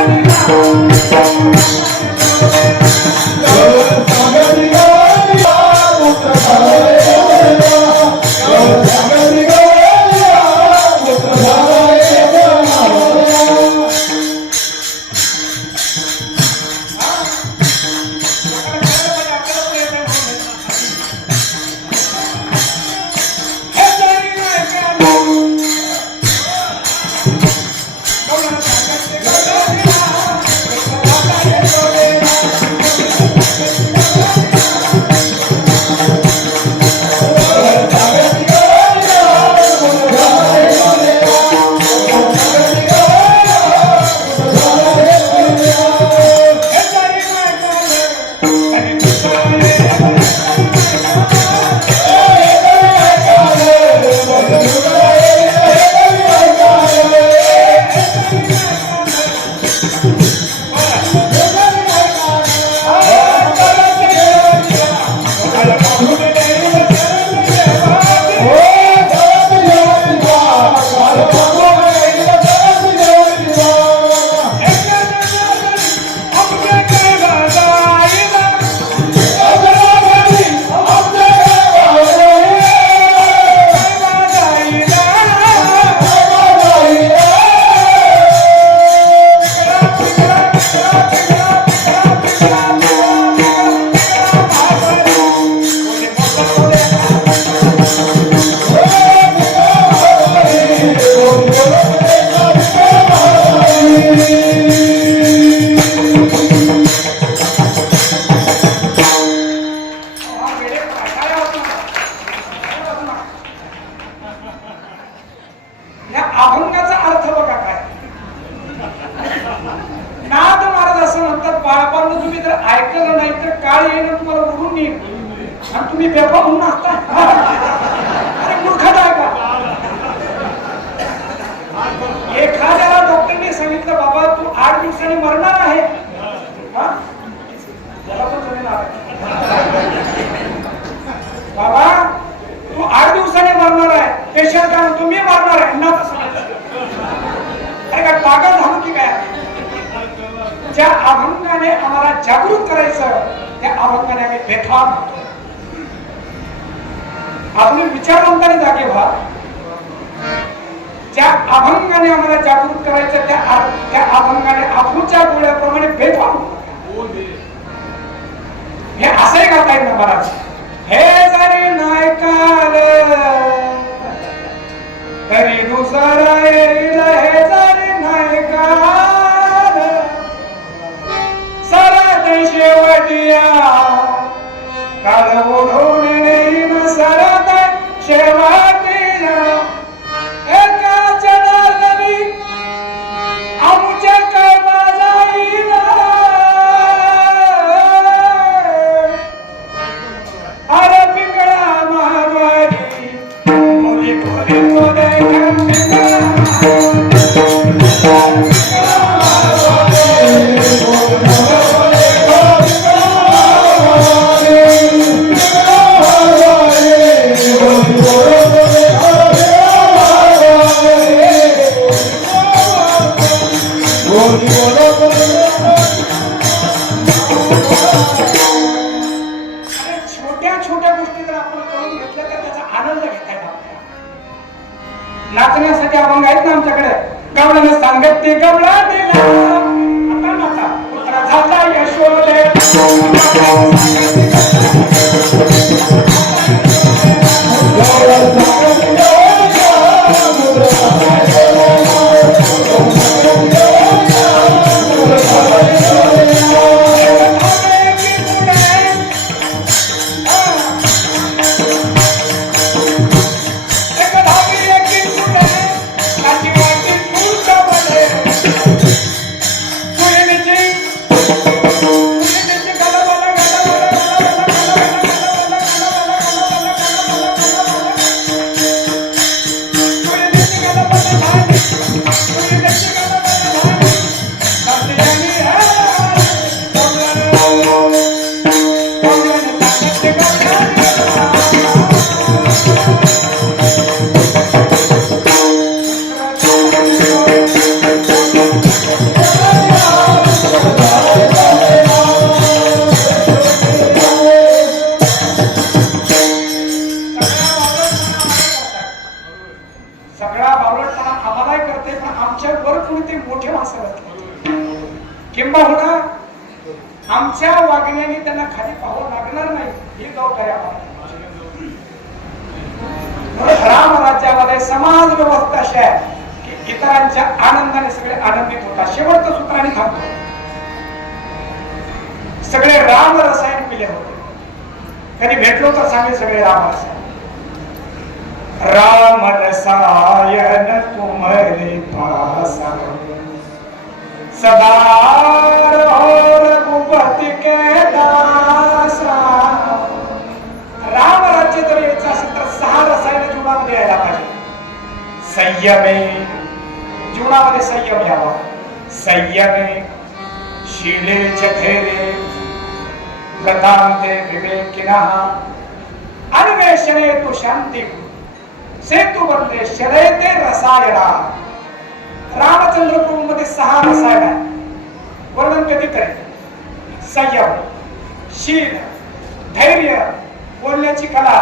तुम्ही बेफा म्हणून असता. अरे मूर्खता आहे का? एखाद्याला डॉक्टरने सांगितलं बाबा तू 8 दिवसांनी मरणार आहे, बाबा तू 8 दिवसांनी मरणार आहे. पेशंट काय म्हणतो मी मरणार आहे ना. अरे काय पागल झालो की काय? ज्या अभंगाने आम्हाला जागृत करायचं त्या अभंगाने आम्ही बेफाम होतो. आपले विचारवंताने जागे व्हा. ज्या अभंगाने आम्हाला जागृत करायचं त्या अभंगाने अफूच्या गोळ्याप्रमाणे बेफाम होतो. हे असंही गाता येईल ना महाराज. हे जरी नाही काल तरी दुसरा येईल. हे जरी नाही काल सरत शेवटिया काल ओढून नेईन सरत शेवटिया. एका जनार्दनी आमच्या कर्मा जाईन. अरे पिंगळा महाद्वारी मुली खोली मोदे नाचण्यासाठी अभंग आहेत ना आमच्याकडे. गवळण सांगत ते गवळा दिला आता नाचा पुत्र झाला यशोदे. सगळा बावळटपणा आम्हालाही करते, पण आमच्यावर कोणी ते मोठे माणसं असतात किंबहुना आमच्या वागण्याने त्यांना खाली पाहावं लागणार नाही ही जबाबदारी आम्हाला. राम राज्यामध्ये समाज व्यवस्था अशी आहे की इतरांच्या आनंदाने सगळे आनंदित होतात. शेवटचं सूत्राने थांबतो. सगळे राम रसायन पिले होते. कधी भेटलो तर सांगेल सगळे राम रसायन. राम रसायन तुम्हारे पासा सदा रहो रघुपति के दासा. राम राज्य जर यायचं असेल तर 6 रसायन जीवनामध्ये यायला पाहिजे. संयमे, जीवनामध्ये संयम यावा. संयमे शीले चेरे प्रतांते विवेकिनः अन्वेषणे तु शांती सेतु बंदे शरयते रसायना. रामचंद्र प्रभूंमध्ये 6 रसायन आहे. वर्णन कधी करेल? संयम, शील, धैर्य, बोलण्याची कला,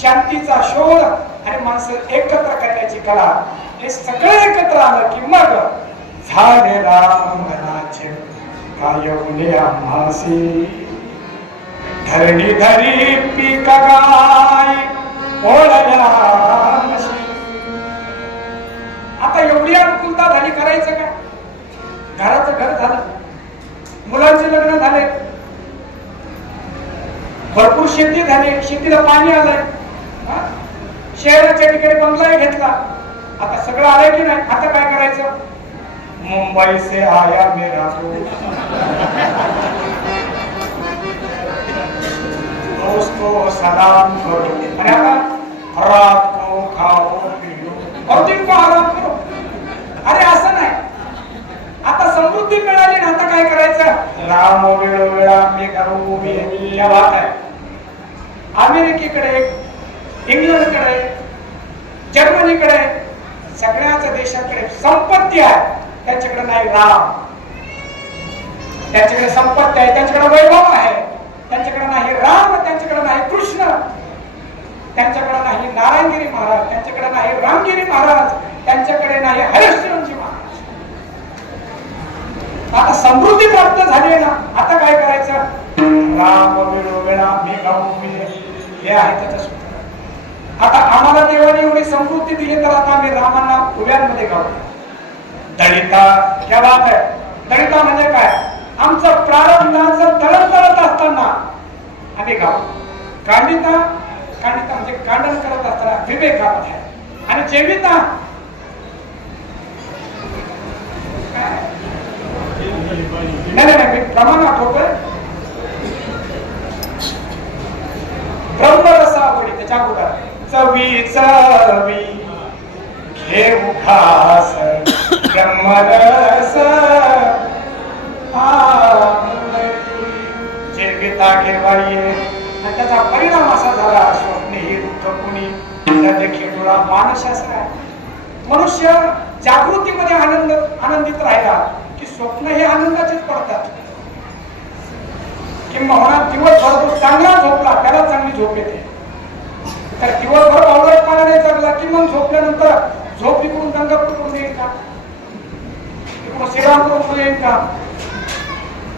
शांतीचा शोध आणि माणसं एकत्र करण्याची कला. हे सगळं एकत्र आलं की मग झाले राम राज्य काय उले आम्हासी. धरणी धरी पीक गाय ओळला. आता एवढी अनुकूलता झाली, करायचं काय? घराचं घर झालं, मुलांचे लग्न झाले, भरपूर शेती झाली, शेतीला पाणी आलंय, शहराच्या ठिकाणी बंगला घेतला. आता सगळं आलंय की नाही? आता काय करायचं? मुंबई से आया मेरा दोस्त को सलाम करो आणि आता रात को खाओ पियो और दिन को आराम करो. अरे असं नाही. आता समृद्धी मिळाली ना, आता काय करायचं? राम वेळोवेळा मी करू मी वाट आहे. अमेरिकेकडे, इंग्लंडकडे, जर्मनीकडे, सगळ्याच देशाकडे संपत्ती आहे, त्यांच्याकडे नाही राम. त्यांच्याकडे संपत्ती आहे, त्यांच्याकडे वैभव आहे, त्यांच्याकडे नाही राम, त्यांच्याकडे नाही कृष्ण, त्यांच्याकडे नाही नारायणगिरी महाराज, त्यांच्याकडे नाही रामगिरी महाराज, त्यांच्याकडे नाही हरिश्चंद्रजी महाराज. आता समृद्धी प्राप्त झाली ना, आता काय करायचं? राम वेळोवेळा मी गाऊ हे आहे त्याचं सूत्र. आता आम्हाला देवाने एवढी समृद्धी दिली तर आता आम्ही रामांना उभ्यांमध्ये गाऊ. दलिता क्या बात आहे. दलिता म्हणजे काय? आमचं प्रारंभाचं तळण तळत असताना आम्ही गाऊ. कांडिता, कांडिता म्हणजे कांडन करत असताना विवेकामध्ये आहे. आणि जेविता नाही मी प्रमाण आठवतोय. ब्रह्मरसावडी त्याच्या अगोदर चवी चवी घेऊ खास ब्रह्मरस जेविता घेवाये. आणि त्याचा परिणाम असा झाला स्वप्ने ही दुःख कुणी देखील तुला मानशास्त्र आहे. मनुष्य जागृतीमध्ये आनंदित राहिला की स्वप्न हे आनंदाचेच पडतात. किंवा दिवसभर तो चांगला झोपला त्याला चांगली झोप येते. तर दिवसभर बावळटपणाने जगला की मग झोपल्यानंतर झोप इकडून गंगापूर करून येईल का? इकडून श्रीरामपूर येईल का?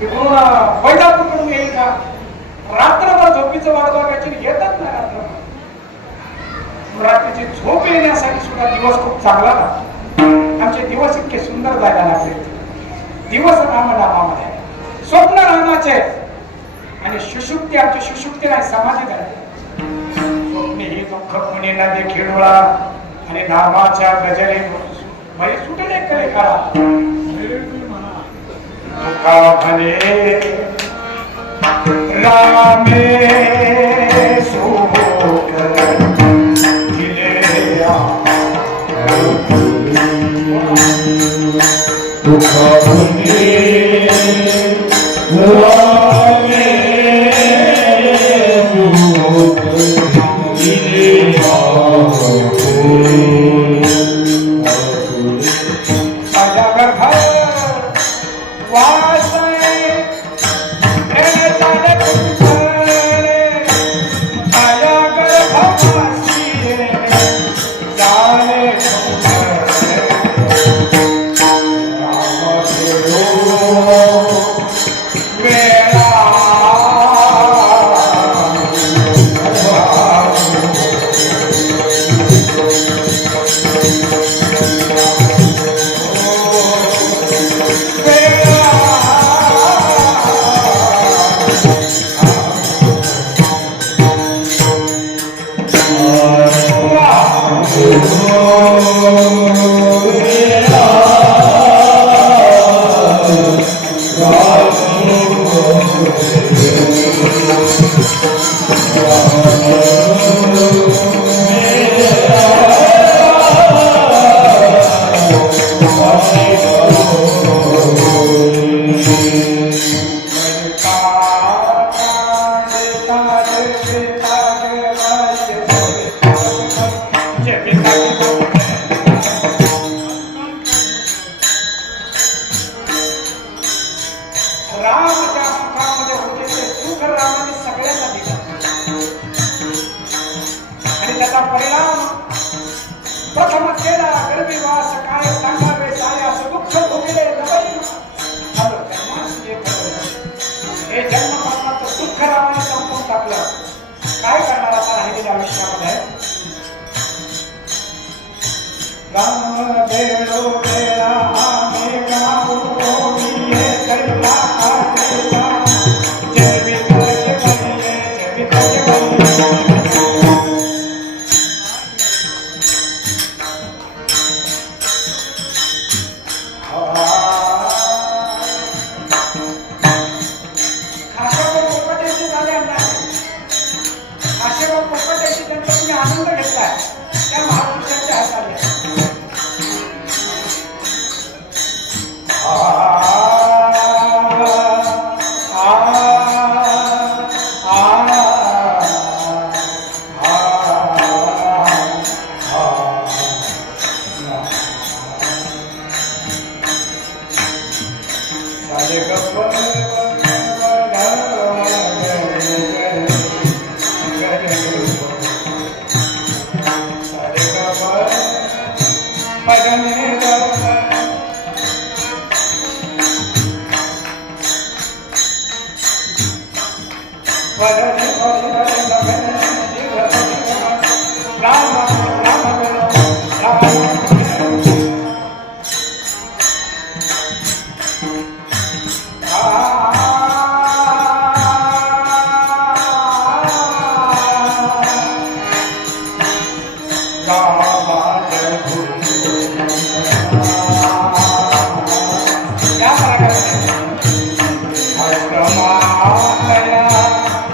तिकडून वैजापूरकडून येईल का? रात्रभर झोपीचं वाट बघायची, येतात ना रात्रभर. रात्रीची झोप येण्यासाठी सुद्धा दिवस खूप चांगला लागतो. आमचे दिवस इतके सुंदर जायला लागले. दिवस रामनामामध्ये, स्वप्न रामाचे आणि सुषुप्ती आमची सुषुप्ती नाही, समाधी झाली. स्वप्ने ही दुःख मुनींना देखील आणि नामाच्या गजरे मरी सुटले कळे काळा. तुका म्हणे रामे सुख दिले तुका म्हणे रामे सुख दिले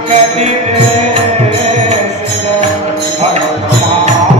कधी रे भगवान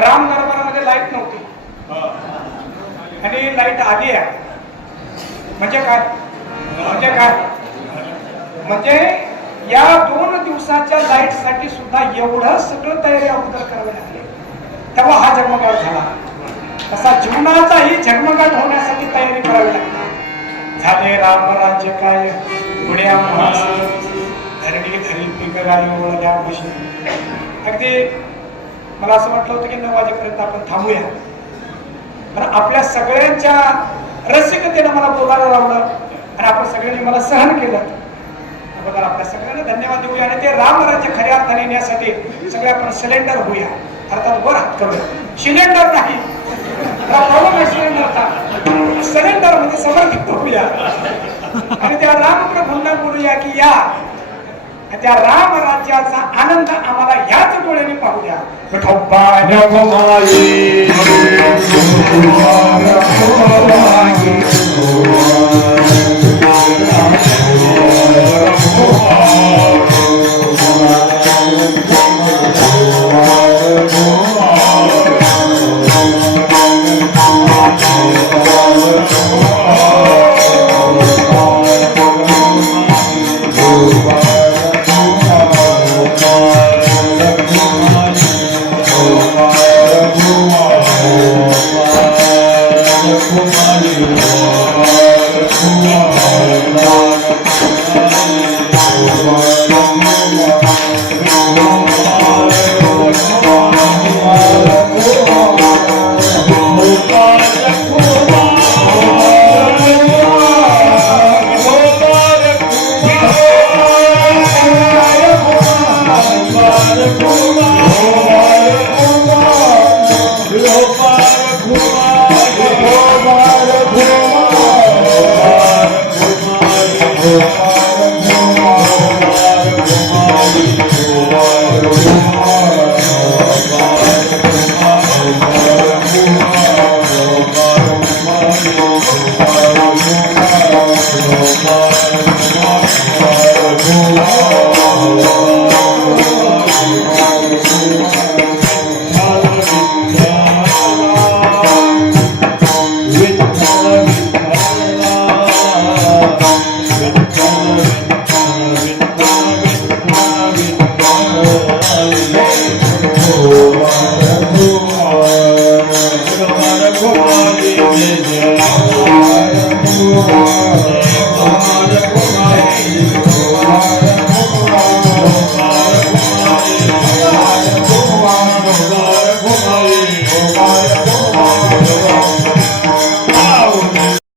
राम दरबारामध्ये लाईट नव्हती आणि लाईट आली आहे. म्हणजे काय म्हणजे या 2 दिवसाच्या लाईट साठी सुद्धा एवढं सगळं तयारी अगोदर करावी लागली. तेव्हा हा जन्मगाठ झाला. तसा जीवनाचाही जन्मगाठ होण्यासाठी तयारी करावी लागते. झाले रामराज्य काय पुण्या धरणी धरी पिकगाडी ओळल्या बशी. अगदी मला असं वाटलं होतं की 9 वाजेपर्यंत आपण थांबूया, पण आपल्या सगळ्यांच्या रसिकतेनं मला बोलायला लावलं आणि आपण सगळ्यांनी मला सहन केलं. त्याबद्दल आपल्या सगळ्यांना धन्यवाद देऊया. आणि ते रामराज्य खऱ्या अर्थाने येण्यासाठी सगळे आपण सिलेंडर होऊया. अर्थात वर हात करूया. सिलेंडर नाही, सिलेंडरचा सिलेंडर मध्ये समर्पित होऊया आणि त्या रामप्रभूंना बोलूया की या त्या राम राज्याचा आनंद आम्हाला ह्याच डोळ्याने पाहू द्या. Kumari,